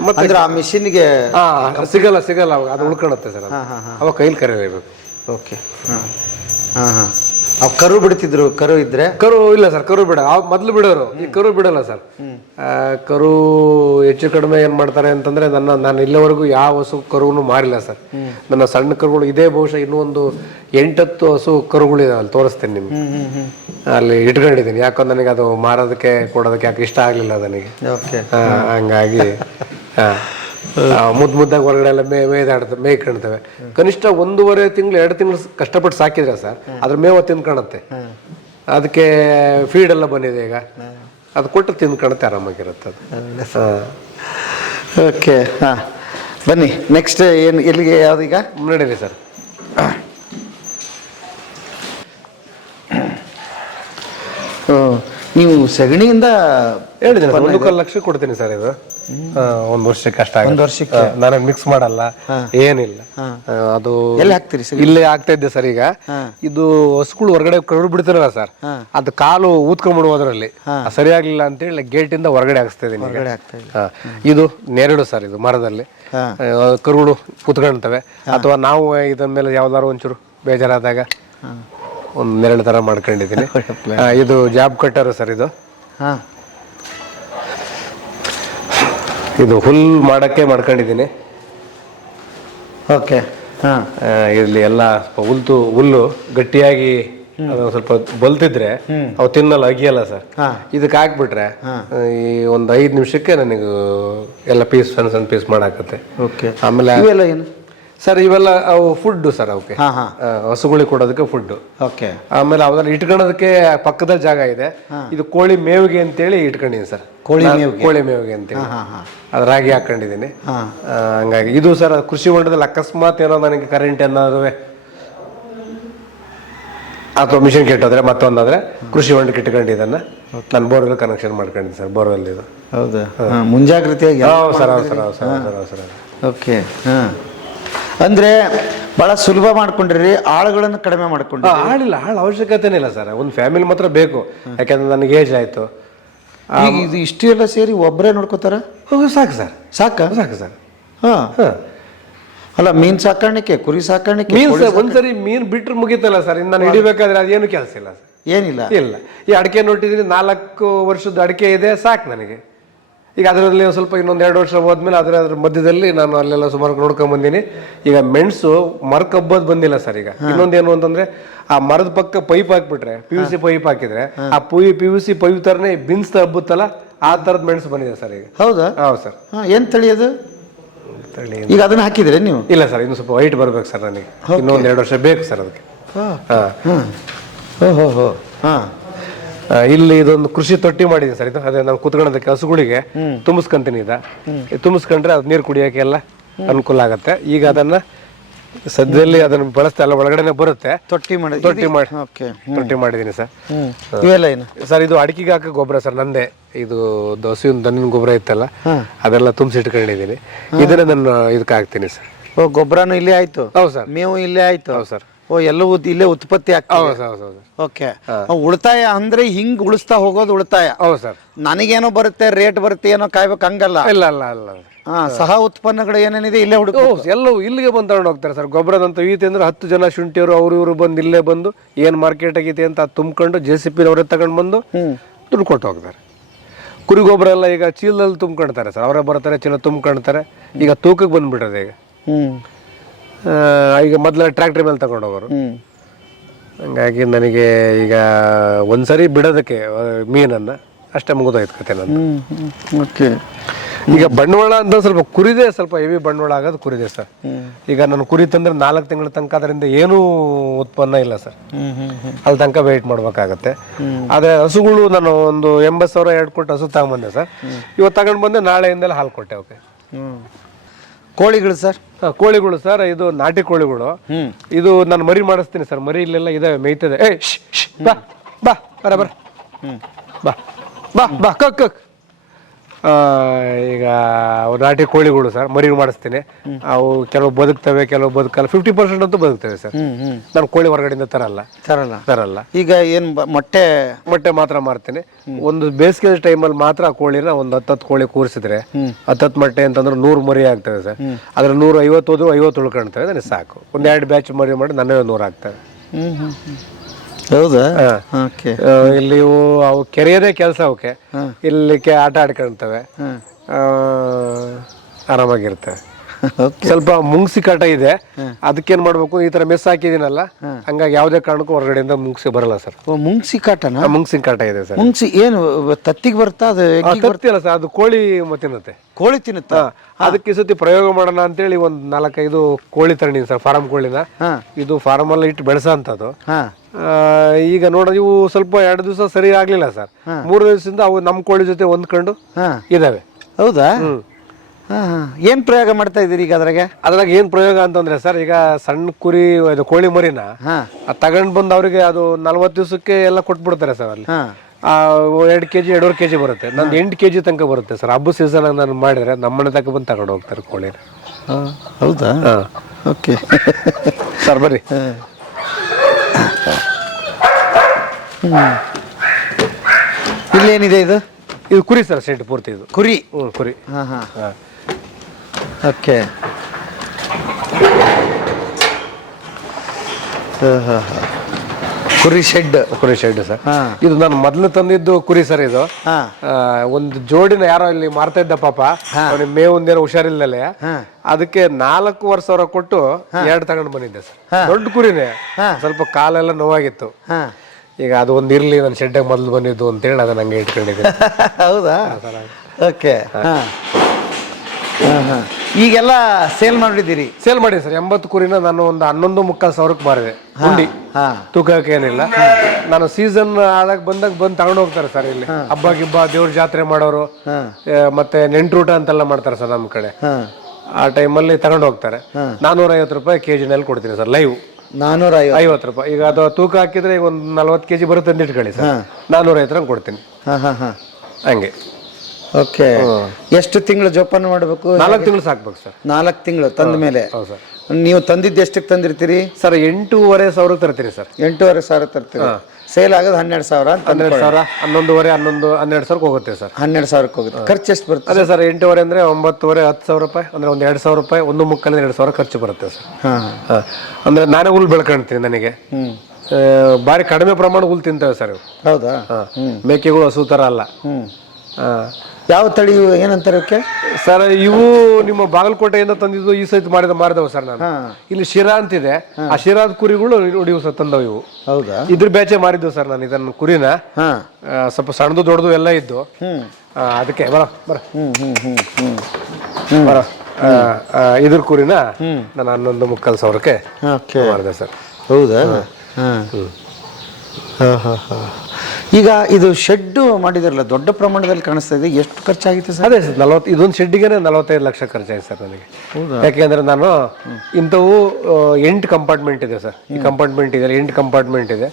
ಮತ್ತೆ ಆ ಮಿಷಿನ್ಗೆ ಸಿಗಲ್ಲ ಅವಾಗ ಅದು ಉಳ್ಕೊಳುತ್ತೆ ಸರ್. ಅವಾಗ ಕೈಲಿ ಕರಿಬೇಕು. ಓಕೆ. ಅವ್ ಕರು ಬಿಡ್ತಿದ್ರು? ಕರು ಇದ್ರೆ? ಕರು ಇಲ್ಲ ಸರ್, ಕರು ಬಿಡ ಮೊದ್ಲು ಬಿಡೋರು. ಈ ಕರು ಬಿಡಲ್ಲ ಸರ್. ಕರು ಹೆಚ್ಚು ಕಡಿಮೆ ಏನ್ ಮಾಡ್ತಾರೆ ಅಂತಂದ್ರೆ, ನಾನು ಇಲ್ಲಿವರೆಗೂ ಯಾವ ಹಸು ಕರುವನ್ನು ಮಾರಿಲ್ಲ ಸರ್. ನನ್ನ ಸಣ್ಣ ಕರುಗಳು ಇದೆ. ಬಹುಶಃ ಇನ್ನೂ ಒಂದು 8-10 ಹಸು ಕರುಗಳಿದಾವೆ. ಅಲ್ಲಿ ತೋರಿಸ್ತೇನೆ ನಿಮ್ಗೆ. ಅಲ್ಲಿ ಇಟ್ಕೊಂಡಿದ್ದೀನಿ. ಯಾಕಂದ್ರೆ ನನಗೆ ಅದು ಮಾರೋದಕ್ಕೆ ಕೊಡೋದಕ್ಕೆ ಯಾಕೆ ಇಷ್ಟ ಆಗ್ಲಿಲ್ಲ ನನಗೆ. ಹಂಗಾಗಿ ಮುದ್ದಾಗಿ ಹೊರಗಡೆ ಎಲ್ಲ ಮೇಯ್ಕೊಳ್ತವೆ. ಕನಿಷ್ಠ 1.5 ತಿಂಗಳು 2 ತಿಂಗಳು ಕಷ್ಟಪಟ್ಟು ಸಾಕಿದ್ರೆ ಸರ್, ಅದ್ರ ಮೇವ ತಿನ್ಕೊಳತ್ತೆ. ಅದಕ್ಕೆ ಫೀಡ್ ಎಲ್ಲ ಬಂದಿದೆ ಈಗ. ಅದು ಕೊಟ್ಟು ತಿನ್ಕೊಳತ್ತೆ, ಆರಾಮಾಗಿರುತ್ತೆ ಅದು. ಓಕೆ. ಬನ್ನಿ ನೆಕ್ಸ್ಟ್ ಏನು ಎಲ್ಲಿಗೆ ಯಾವ್ದೀಗ ನಡೀರಿ ಸರ್. ನೀವು ಸಗಣಿಯಿಂದ ಹೇಳಿದ್ದೀನಿ 1.25 ಲಕ್ಷ ಕೊಡ್ತೀನಿ ಸರ್. ಇದು 1 ವರ್ಷಕ್ಕೆ ಅಷ್ಟ. 1 ವರ್ಷಕ್ಕೆ ನಾನು ಮಿಕ್ಸ್ ಮಾಡಲ್ಲ, ಏನಿಲ್ಲ. ಅದು ಎಲ್ಲಿ ಹಾಕ್ತೀರಿ? ಇಲ್ಲೇ ಆಗ್ತಾ ಇದ್ದೆ ಸರ್. ಈಗ ಇದು ಹಸುಗಳು ಹೊರಗಡೆ ಕರು ಬಿಡ್ತಾರಲ್ಲ ಸರ್, ಅದು ಕಾಲು ಊದ್ಕೊಂಡ್ಬಿಡುವುದ್ರಲ್ಲಿ ಸರಿಯಾಗ್ಲಿಲ್ಲ ಅಂತ ಹೇಳಿ ಗೇಟಿಂದ ಹೊರಗಡೆ ಹಾಕ್ಸ್ತಾ ಇದೀನಿ. ಇದು ನೆರಳು ಸರ್. ಇದು ಮರದಲ್ಲಿ ಕರುಗಳು ಕೂತ್ಕೊಳ್ತವೆ. ಅಥವಾ ನಾವು ಇದನ್ನ ಮೇಲೆ ಯಾವ್ದಾರು ಒಂಚೂರು ಬೇಜಾರಾದಾಗ ಒಂದು ನೆರಳು ತರ ಮಾಡ್ಕೊಂಡಿದ್ದೀನಿ. ಇದು ಜಾಬ್ ಕಟ್ಟರು ಸರ್. ಇದು ಹುಲ್ ಮಾಡಕ್ಕೆ ಮಾಡ್ಕೊಂಡಿದ್ದೀನಿ. ಓಕೆ. ಇಲ್ಲಿ ಎಲ್ಲ ಹುಲ್ಲು ಗಟ್ಟಿಯಾಗಿ ಸ್ವಲ್ಪ ಬಲ್ತಿದ್ರೆ ಅವು ತಿನ್ನಲ್ಲ, ಅಗಿಯಲ್ಲ ಸರ್. ಇದಕ್ಕೆ ಹಾಕ್ಬಿಟ್ರೆ ಒಂದು 5 ನಿಮಿಷಕ್ಕೆ ನನಗೆ ಎಲ್ಲ ಪೀಸ್ ಸಣ್ಣ ಪೀಸ್ ಮಾಡಾಕತ್ತೆ. ಆಮೇಲೆ ಸರ್ ಇವೆಲ್ಲ ಅವು ಫುಡ್ ಸರ್. ಅವಕ್ಕೆ ಹಸುಗಳಿಗೆ ಕೊಡೋದಕ್ಕೆ ಫುಡ್. ಓಕೆ. ಆಮೇಲೆ ಅವೆಲ್ಲ ಇಟ್ಕೊಳ್ಳೋದಕ್ಕೆ ಪಕ್ಕದಲ್ಲಿ ಜಾಗ ಇದೆ. ಇದು ಕೋಳಿ ಮೇವಿಗೆ ಅಂತೇಳಿ ಇಟ್ಕೊಂಡಿದ್ದೀನಿ ಸರ್. ಕೋಳಿ ಮೇವಿಗೆ ಅಂತೇಳಿ ಅದು ರಾಗಿ ಹಾಕೊಂಡಿದ್ದೀನಿ. ಹಂಗಾಗಿ ಇದು ಸರ್ ಕೃಷಿ ಹೊಂಡದಲ್ಲಿ ಅಕಸ್ಮಾತ್ ಏನೋ ನನಗೆ ಕರೆಂಟ್ ಏನಾದ್ರು ಅಥವಾ ಮಿಷಿನ್ ಕೆಟ್ಟೋದ್ರೆ ಮತ್ತೊಂದಾದ್ರೆ ಕೃಷಿ ಹೊಂಡಕ್ಕೆ ಇಟ್ಕೊಂಡಿದ್ದನ್ನ ನಾನು ಬೋರ್ವೆಲ್ ಕನೆಕ್ಷನ್ ಮಾಡ್ಕೊಂಡಿದ್ದೀನಿ ಸರ್. ಬೋರ್ವೆಲ್ ಇದು. ಹೌದಾ? ಮುಂಜಾಗ್ರತೆಯಾಗಿ. ಸರ್. ಓಕೆ. ಅಂದ್ರೆ ಬಹಳ ಸುಲಭ ಮಾಡ್ಕೊಂಡ್ರಿ, ಆಳುಗಳನ್ನು ಕಡಿಮೆ ಮಾಡ್ಕೊಂಡ್ರಿ? ಆಳು ಅವಶ್ಯಕತೆನೇ ಇಲ್ಲ ಸರ್. ಒಂದು ಫ್ಯಾಮಿಲಿ ಮಾತ್ರ ಬೇಕು. ಯಾಕಂದ್ರೆ ನನಗೆ ಏಜ್ ಆಯ್ತು. ಈಗ ಇದು ಇಷ್ಟು ಎಲ್ಲ ಸೇರಿ ಒಬ್ಬರೇ ನೋಡ್ಕೋತಾರ? ಸಾಕು ಸರ್. ಸಾಕು ಸರ್. ಅಲ್ಲ, ಮೀನ್ ಸಾಕಾಣಿಕೆ, ಕುರಿ ಸಾಕಾಣಿಕೆ, ಒಂದ್ಸರಿ ಮೀನ್ ಬಿಟ್ರೆ ಮುಗಿತಲ್ಲ ಸರ್. ಇನ್ನು ನಾನು ಹಿಡಿಬೇಕಾದ್ರೆ ಅದೇನು ಕೆಲಸ ಇಲ್ಲ ಸರ್. ಏನಿಲ್ಲ. ಈ ಅಡಿಕೆ ನೋಟಿದ್ದೀನಿ, 4 ವರ್ಷದ ಅಡಿಕೆ ಇದೆ, ಸಾಕು ನನಗೆ. ಈಗ ಅದರಲ್ಲಿ ಸ್ವಲ್ಪ ಇನ್ನೊಂದು 2 ವರ್ಷ ಹೋದ್ಮೇಲೆ ಅದ್ರ ಮಧ್ಯದಲ್ಲಿ ನಾನು ಅಲ್ಲೆಲ್ಲ ಸುಮಾರು ನೋಡ್ಕೊಂಡ್ ಬಂದೀನಿ. ಈಗ ಮೆಣಸು ಮರಕ್ಕೆ ಹಬ್ಬದ್ ಬಂದಿಲ್ಲ ಸರ್. ಈಗ ಇನ್ನೊಂದೇನು ಅಂತಂದ್ರೆ, ಆ ಮರದ ಪಕ್ಕ ಪೈಪ್ ಹಾಕ್ಬಿಟ್ರೆ, PVC ಪೈಪ್ ಹಾಕಿದ್ರೆ ಆ PVC ಪೈಪ್ ತರನೇ ಬಿನ್ಸ್ ಹಬ್ಬುತ್ತಲ್ಲ, ಆ ತರದ್ ಮೆಣಸು ಬಂದಿದೆ ಸರ್ ಈಗ. ಹೌದಾ? ಹೌದು ಸರ್. ಏನ್ ತಳಿ ಅದು? ಈಗ ಅದನ್ನ ಹಾಕಿದ್ರೆ ನೀವು? ಇಲ್ಲ ಸರ್, ಇನ್ನು ಸ್ವಲ್ಪ ವೈಟ್ ಬರ್ಬೇಕು ಸರ್ ನನಗೆ. ಇನ್ನೊಂದು 2 ವರ್ಷ ಬೇಕು ಸರ್ ಅದಕ್ಕೆ. ಇಲ್ಲಿ ಇದೊಂದು ಕೃಷಿ ತೊಟ್ಟಿ ಮಾಡಿದೀನಿ ಸರ್. ಇದು ಅದೇ ನಾನು ಕುತ್ಕೊಳ್ಳೋದಕ್ಕೆ ಹಸುಗಳಿಗೆ ತುಂಬಿಸ್ಕೊಂತೀನಿ. ತುಂಬಿಸ್ಕೊಂಡ್ರೆ ಅದು ನೀರು ಕುಡಿಯೋಕೆ ಎಲ್ಲ ಅನುಕೂಲ ಆಗತ್ತೆ. ಈಗ ಅದನ್ನ ಸದ್ಯದಲ್ಲಿ ಅದನ್ನ ಬಳಸ್ತಾ ಎಲ್ಲ ಒಳಗಡೆನೆ ಬರುತ್ತೆ. ತೊಟ್ಟಿ ಮಾಡಿ ಓಕೆ ತೊಟ್ಟಿ ಮಾಡಿದೀನಿ ಸರ್. ಇವೆಲ್ಲ ಏನು ಸರ್ ಇದು ಅಡಿಕೆಗೆ ಹಾಕೋ ಗೊಬ್ಬರ ಸರ್, ನಂದೇ. ಇದು ಹಸುವಿನ ದನಿನ ಗೊಬ್ಬರ ಇತ್ತಲ್ಲ ಅದೆಲ್ಲ ತುಂಬಿಸಿಟ್ಕೊಂಡಿದ್ದೀನಿ. ಇದನ್ನ ನಾನು ಇದಕ್ಕೆ ಹಾಕ್ತೀನಿ ಸರ್. ಓ ಗೊಬ್ಬರನು ಇಲ್ಲೇ ಆಯ್ತು. ಹೌದು ಸರ್. ಮೇವು ಇಲ್ಲೇ ಆಯ್ತು. ಹೌದು ಸರ್. ಓ ಎಲ್ಲವೂ ಇಲ್ಲೇ ಉತ್ಪತ್ತಿ ಆಗ್ತದೆ. ಹೌದು ಸರ್. ಹೌದು ಓಕೆ. ಉಳಿತಾಯ ಅಂದ್ರೆ ಹಿಂಗ್ ಉಳಿಸ್ತಾ ಹೋಗೋದು ಉಳಿತಾಯ. ಹೌದು ಸರ್. ನನಗೇನೋ ಬರುತ್ತೆ ರೇಟ್ ಬರುತ್ತೆ ಏನೋ ಕಾಯ್ಬೇಕು ಹಂಗಲ್ಲ. ಇಲ್ಲ ಅಲ್ಲ ಅಲ್ಲ ಸಹ ಉತ್ಪನ್ನಗಳು ಏನೇನಿದೆ ಇಲ್ಲೇ ಹುಡುಕ ಎಲ್ಲವೂ ಇಲ್ಲಿಗೆ ಬಂದು ತಗೊಂಡು ಹೋಗ್ತಾರೆ ಸರ್. ಗೊಬ್ಬರದಂತ ಈತೆ ಅಂದ್ರೆ 10 ಜನ ಶುಂಠಿಯವರು ಅವರು ಇವರು ಬಂದು ಇಲ್ಲೇ ಬಂದು ಏನ್ ಮಾರ್ಕೆಟ್ ಆಗೈತೆ ಅಂತ ತುಂಬ್ಕೊಂಡು JCP ಅವರೇ ತಗೊಂಡು ಬಂದು ದುಡ್ಡು ಕೊಟ್ಟು ಹೋಗ್ತಾರೆ. ಕುರಿ ಗೊಬ್ಬರ ಎಲ್ಲ ಈಗ ಚೀಲದಲ್ಲಿ ತುಂಬ್ಕೊಳ್ತಾರೆ ಸರ್. ಅವರೇ ಬರ್ತಾರೆ, ಚೀಲ ತುಂಬ್ಕೊಳ್ತಾರೆ. ಈಗ ತೂಕಕ್ಕೆ ಬಂದ್ಬಿಟ್ಟದೆ ಈಗ. ಈಗ ಮೊದಲ ಟ್ರ್ಯಾಕ್ಟರ್ ಮೇಲೆ ತಗೊಂಡು ಹೋಗೋರು. ಹಂಗಾಗಿ ನನಗೆ ಈಗ ಒಂದ್ಸರಿ ಬಿಡೋದಕ್ಕೆ ಮೀನನ್ನ ಅಷ್ಟೇ ಮುಗಿದೋಯ್ತು ಕತೆ ನಾನು. ಓಕೆ. ಈಗ ಬಂಡವಾಳ ಅಂತ ಸ್ವಲ್ಪ ಕುರಿದೆ, ಸ್ವಲ್ಪ ಹೆವಿ ಬಂಡವಾಳ ಆಗೋದು ಕುರಿದೆ ಸರ್. ಈಗ ನಾನು ಕುರಿ ತಂದ್ರೆ 4 ತಿಂಗಳ ತನಕ ಅದರಿಂದ ಏನೂ ಉತ್ಪನ್ನ ಇಲ್ಲ ಸರ್. ಅಲ್ಲಿ ತನಕ ವೆಯ್ಟ್ ಮಾಡ್ಬೇಕಾಗತ್ತೆ. ಆದ್ರೆ ಹಸುಗಳು ನಾನು ಒಂದು 80,000 ಎರಡು ಕೊಟ್ಟು ಹಸು ತಗೊಂಡ್ಬಂದೆ ಸರ್. ಇವತ್ತು ತಗೊಂಡು ಬಂದೆ, ನಾಳೆಯಿಂದಲೇ ಹಾಲು ಕೊಟ್ಟೆ. ಓಕೆ. ಕೋಳಿಗಳು ಸರ್? ಕೋಳಿಗಳು ಸರ್, ಇದು ನಾಟಿ ಕೋಳಿಗಳು. ಇದು ನಾನು ಮರಿ ಮಾಡಿಸ್ತೀನಿ ಸರ್. ಮರಿ ಇಲ್ಲೆಲ್ಲ ಇದಾವೆ, ಮೇಯ್ತದೆ. ಬಾ ಬಾ ಬರ ಬರ ಬಾ ಬಾ ಬಾ ಕಕ್ ಕಕ್. ಈಗ ನಾಟಿ ಕೋಳಿಗಳು ಸರ್, ಮರಿ ಮಾಡಿಸ್ತೀನಿ. ಅವು ಕೆಲವು ಬದುಕ್ತವೆ, ಕೆಲವು ಬದುಕಲ್ಲ. 50% ಅಂತೂ ಬದುಕ್ತವೆ ಸರ್. ನಾನು ಕೋಳಿ ಹೊರಗಡೆಯಿಂದ ತರಲ್ಲ. ಈಗ ಏನ್ ಮೊಟ್ಟೆ ಮಾತ್ರ ಮಾರ್ತೀನಿ. ಒಂದು ಬೇಸಿಗೆ ಟೈಮಲ್ಲಿ ಮಾತ್ರ ಕೋಳಿನ ಒಂದು 10 ಕೋಳಿ ಕೂರಿಸಿದ್ರೆ 10 ಮೊಟ್ಟೆ ಅಂತಂದ್ರೆ 100 ಮರಿ ಆಗ್ತವೆ ಸರ್. ಅದ್ರ 150 ಹೋದ್ರು 50 ಉಳ್ಕೊಳ್ತವೆ. ನನಗೆ ಸಾಕು. ಒಂದ್ 2 ಬ್ಯಾಚ್ ಮರಿ ಮಾಡಿ ನನ್ನೇ 100 ಆಗ್ತವೆ. ಹೌದಾ? ಇಲ್ಲಿ ಅವು ಕೆರೆಯದೇ ಕೆಲಸ. ಅವಕ್ಕೆ ಇಲ್ಲಿ ಆಟ ಆಡ್ಕೊಳ್ತವೆ, ಆರಾಮಾಗಿರ್ತವೆ. ಸ್ವಲ್ಪ ಮುಂಗ್ಸಿ ಕಾಟ ಇದೆ, ಅದಕ್ಕೇನ್ ಮಾಡ್ಬೇಕು, ಈ ತರ ಮೆಸ್ ಹಾಕಿದೀನಲ್ಲ, ಹಂಗಾಗಿ ಯಾವ್ದೇ ಕಾರಣಕ್ಕೂ ಹೊರಗಡೆಯಿಂದ ಮುಂಗ್ಸಿ ಬರಲ್ಲ ಸರ್. ಮುಂಗ್ಸಿ ಕಾಟನ? ಮುಂಗ್ಸಿ ಕಾಟ ಇದೆ ಸರ್. ಮುಂಗ್ಸಿ ಏನು ತತ್ತಿಗೆ ಬರ್ತಾ? ಅದು ತತ್ತಿಲ್ಲ ಸರ್, ಅದು ಕೋಳಿ ತಿನ್ನುತ್ತೆ. ಕೋಳಿ ತಿನ್ನುತ್ತಾ? ಅದಕ್ಕೆ ಈ ಸತಿ ಪ್ರಯೋಗ ಮಾಡೋಣ ಅಂತೇಳಿ ಒಂದ್ 4-5 ಕೋಳಿ ತಗೊಂಡಿನಿ ಸರ್, ಫಾರಂ ಕೋಳಿನ. ಇದು ಫಾರಂ ಅಲ್ಲಿ ಇಟ್ಟು ಬೆಳೆಸ ಅಂತದ್ದು. ಈಗ ನೋಡೋದು ಇವು ಸ್ವಲ್ಪ 2 ದಿವಸ ಸರಿ ಆಗ್ಲಿಲ್ಲ ಸರ್. 3 ದಿವಸದಿಂದ ಅವು ನಮ್ ಕೋಳಿ ಜೊತೆ ಹೊಂದ್ಕೊಂಡು ಇದಾವೆ. ಹೌದಾ? ಏನ್ ಪ್ರಯೋಗ ಮಾಡ್ತಾ ಇದೀರಿ ಈಗ ಅದ್ರಾಗ? ಏನ್ ಪ್ರಯೋಗ ಅಂತಂದ್ರೆ ಸರ್, ಈಗ ಸಣ್ಣ ಕುರಿ ಕೋಳಿ ಮರಿನ ತಗೊಂಡ್ ಬಂದು ಅವ್ರಿಗೆ ಅದು 40 ದಿವಸಕ್ಕೆ ಎಲ್ಲ ಕೊಟ್ಬಿಡ್ತಾರೆ ಸರ್. ಅಲ್ಲಿ 2 kg 2.5 kg ಬರುತ್ತೆ. ನಂದು 8 kg ತನಕ ಬರುತ್ತೆ ಸರ್. ಹಬ್ಬ ಸೀಸನ್ ನಾನು ಮಾಡಿದ್ರೆ ನಮ್ಮನೆ ತಕ ಬಂದು ತಗೊಂಡು ಹೋಗ್ತಾರೆ ಕೋಳಿನ. ಹೌದಾ? ಓಕೆ ಸರ್, ಬರ್ರಿ. ಇಲ್ಲೇನಿದೆ? ಇದು ಕುರಿ ಸರ್, ಶೆಡ್ ಪೂರ್ತಿ. ಇದು ಕುರಿ? ಕುರಿ. ಓಕೆ. ಕುರಿ ಶೆಡ್ ಸರ್. ಇದು ನಾನು ಮೊದಲು ತಂದಿದ್ದು ಕುರಿ ಸರ್. ಇದು ಒಂದು ಜೋಡಿನ ಯಾರೋ ಇಲ್ಲಿ ಮಾರ್ತಾ ಇದ್ದ ಪಾಪ, ಅವ್ನಿಗೆ ಮೇವು ಒಂದೇನೋ ಹುಷಾರಿಲ್ಲಲೆ, ಅದಕ್ಕೆ 4,500,000 ಕೊಟ್ಟು 2 ತಗೊಂಡು ಬಂದಿದ್ದೆ ಸರ್. ದೊಡ್ಡ ಕುರಿನೇ, ಸ್ವಲ್ಪ ಕಾಲೆಲ್ಲ ನೋವಾಗಿತ್ತು. ಈಗ ಅದು ಒಂದ್ ಇರ್ಲಿ, ನನ್ನ ಶೆಡ್ ಮೊದಲು ಬಂದಿದ್ದು ಅಂತೇಳಿ ಅದನ್ನ ಹಂಗೆ ಇಟ್ಕೊಂಡಿದ್ದೆ. ಹೌದಾ? ಓಕೆ. ಈಗೆಲ್ಲ ಸೇಲ್ ಮಾಡಿದ್ದೀರಿ? ಸೇಲ್ ಮಾಡಿ ಸರ್. 80 ಕುರಿನ ನಾನು ಒಂದು 11,500,000 ಮಾರಿದೆ. ಹುಂಡಿ ತೂಕಕ್ಕೆ ಏನಿಲ್ಲ. ನಾನು ಸೀಸನ್ ಆದಾಗ ಬಂದು ತಗೊಂಡು ಹೋಗ್ತಾರೆ ಸರ್. ಇಲ್ಲಿ ಹಬ್ಬ ಗಿಬ್ಬ, ದೇವ್ರ ಜಾತ್ರೆ ಮಾಡೋರು, ಮತ್ತೆ ನೆಂಟ್ರೂಟ ಅಂತೆಲ್ಲ ಮಾಡ್ತಾರೆ ಸರ್ ನಮ್ಮ ಕಡೆ. ಆ ಟೈಮಲ್ಲಿ ತಗೊಂಡು ಹೋಗ್ತಾರೆ. 450 ರೂಪಾಯಿ kg ಕೊಡ್ತೀನಿ ಸರ್. ಲೈವ್ 450 ರೂಪಾಯಿ. ಈಗ ಅದು ತೂಕ ಹಾಕಿದ್ರೆ ಈಗ ಒಂದು 40 kg ಬರುತ್ತೆ ಅಂತ ಇಟ್ಕೊಳ್ಳಿ ಸರ್. 450 ಕೊಡ್ತೀನಿ. ಹಂಗೆ. ಓಕೆ. ಎಷ್ಟು ತಿಂಗಳು ಜೋಪಾನ ಮಾಡಬೇಕು? 4 ತಿಂಗಳು ಸಾಕ್ಬೇಕು ಸರ್. 4 ತಿಂಗಳು ತಂದ ಮೇಲೆ? ಹೌದು ಸರ್. ನೀವು ತಂದಿದ್ದು ಎಷ್ಟಕ್ಕೆ ತಂದಿರ್ತೀರಿ ಸರ್? 8,500 ತರ್ತೀರಿ ಸರ್. 8,500 ತರ್ತೀರಿ. ಸೇಲ್ ಆಗೋದು 12,000? 12,000, 11,500 ಹೋಗುತ್ತೆ ಸರ್. 12,000 ಹೋಗುತ್ತೆ. ಖರ್ಚು ಎಷ್ಟು ಬರುತ್ತೆ? ಅದೇ ಸರ್, 8,500 ಅಂದ್ರೆ 9,500, 10,000 ರೂಪಾಯಿ ಅಂದ್ರೆ ಒಂದು 2,000 ರೂಪಾಯಿ, 1,300 ಖರ್ಚು ಬರುತ್ತೆ ಸರ್. ಅಂದ್ರೆ ನಾನೇ ಹುಲ್ ಬೆಳ್ಕೊಂತೀನಿ. ನನಗೆ ಬಾರಿ ಕಡಿಮೆ ಪ್ರಮಾಣ ಹುಲ್ ತಿಂತವೆ ಸರ್. ಹೌದಾ? ಮೇಕೆಗಳು ಹಸು ತರ ಅಲ್ಲ. ಯಾವ ತಳಿ ಏನಂತಾರೆ ಸರ್? ಇವು ನಿಮ್ಮ ಬಾಗಲಕೋಟೆಯಿಂದ ತಂದಿದ್ದು. ಈ ಸಹಿತ ಮಾರಿದವು ಸರ್ ನಾನು. ಇಲ್ಲಿ ಶಿರಾ ಅಂತಿದೆ, ಆ ಶಿರಾದ ಕುರಿಗಳು ಹೊಡಿವು ಸರ್, ತಂದವು ಇವು. ಹೌದಾ? ಇದ್ರ ಬ್ಯಾಚೆ ಮಾರಿದ್ದು ಸರ್ ನಾನು ಇದನ್ನ ಕುರಿನ. ಸ್ವಲ್ಪ ಸಣ್ಣದು ದೊಡ್ಡದು ಎಲ್ಲ ಇದ್ದು, ಅದಕ್ಕೆ ಬರ ಇದ್ರ ಕುರಿನ ನಾನು 11,500 ಮಾರಿದೆ ಸರ್. ಹೌದಾ? ಈಗ ಇದು ಶೆಡ್ ಮಾಡಿದಾರಲ್ಲ, ದೊಡ್ಡ ಪ್ರಮಾಣದಲ್ಲಿ ಕಾಣಿಸ್ತಾ ಇದೆ. ಎಷ್ಟು ಖರ್ಚಾಗಿತ್ತು ಸರ್? ಅದೇ ಸರ್, ಇದೊಂದು ಶೆಡ್ಡಿಗೆ 45 ಲಕ್ಷ ಖರ್ಚಾಗಿದೆ ಸರ್ ನನಗೆ. ಯಾಕೆಂದ್ರೆ ನಾನು ಇಂಥವು 8 ಕಂಪಾರ್ಟ್ಮೆಂಟ್ ಇದೆ ಸರ್. ಈ ಕಂಪಾರ್ಟ್ಮೆಂಟ್ ಇದೆ, 8 ಕಂಪಾರ್ಟ್ಮೆಂಟ್ ಇದೆ.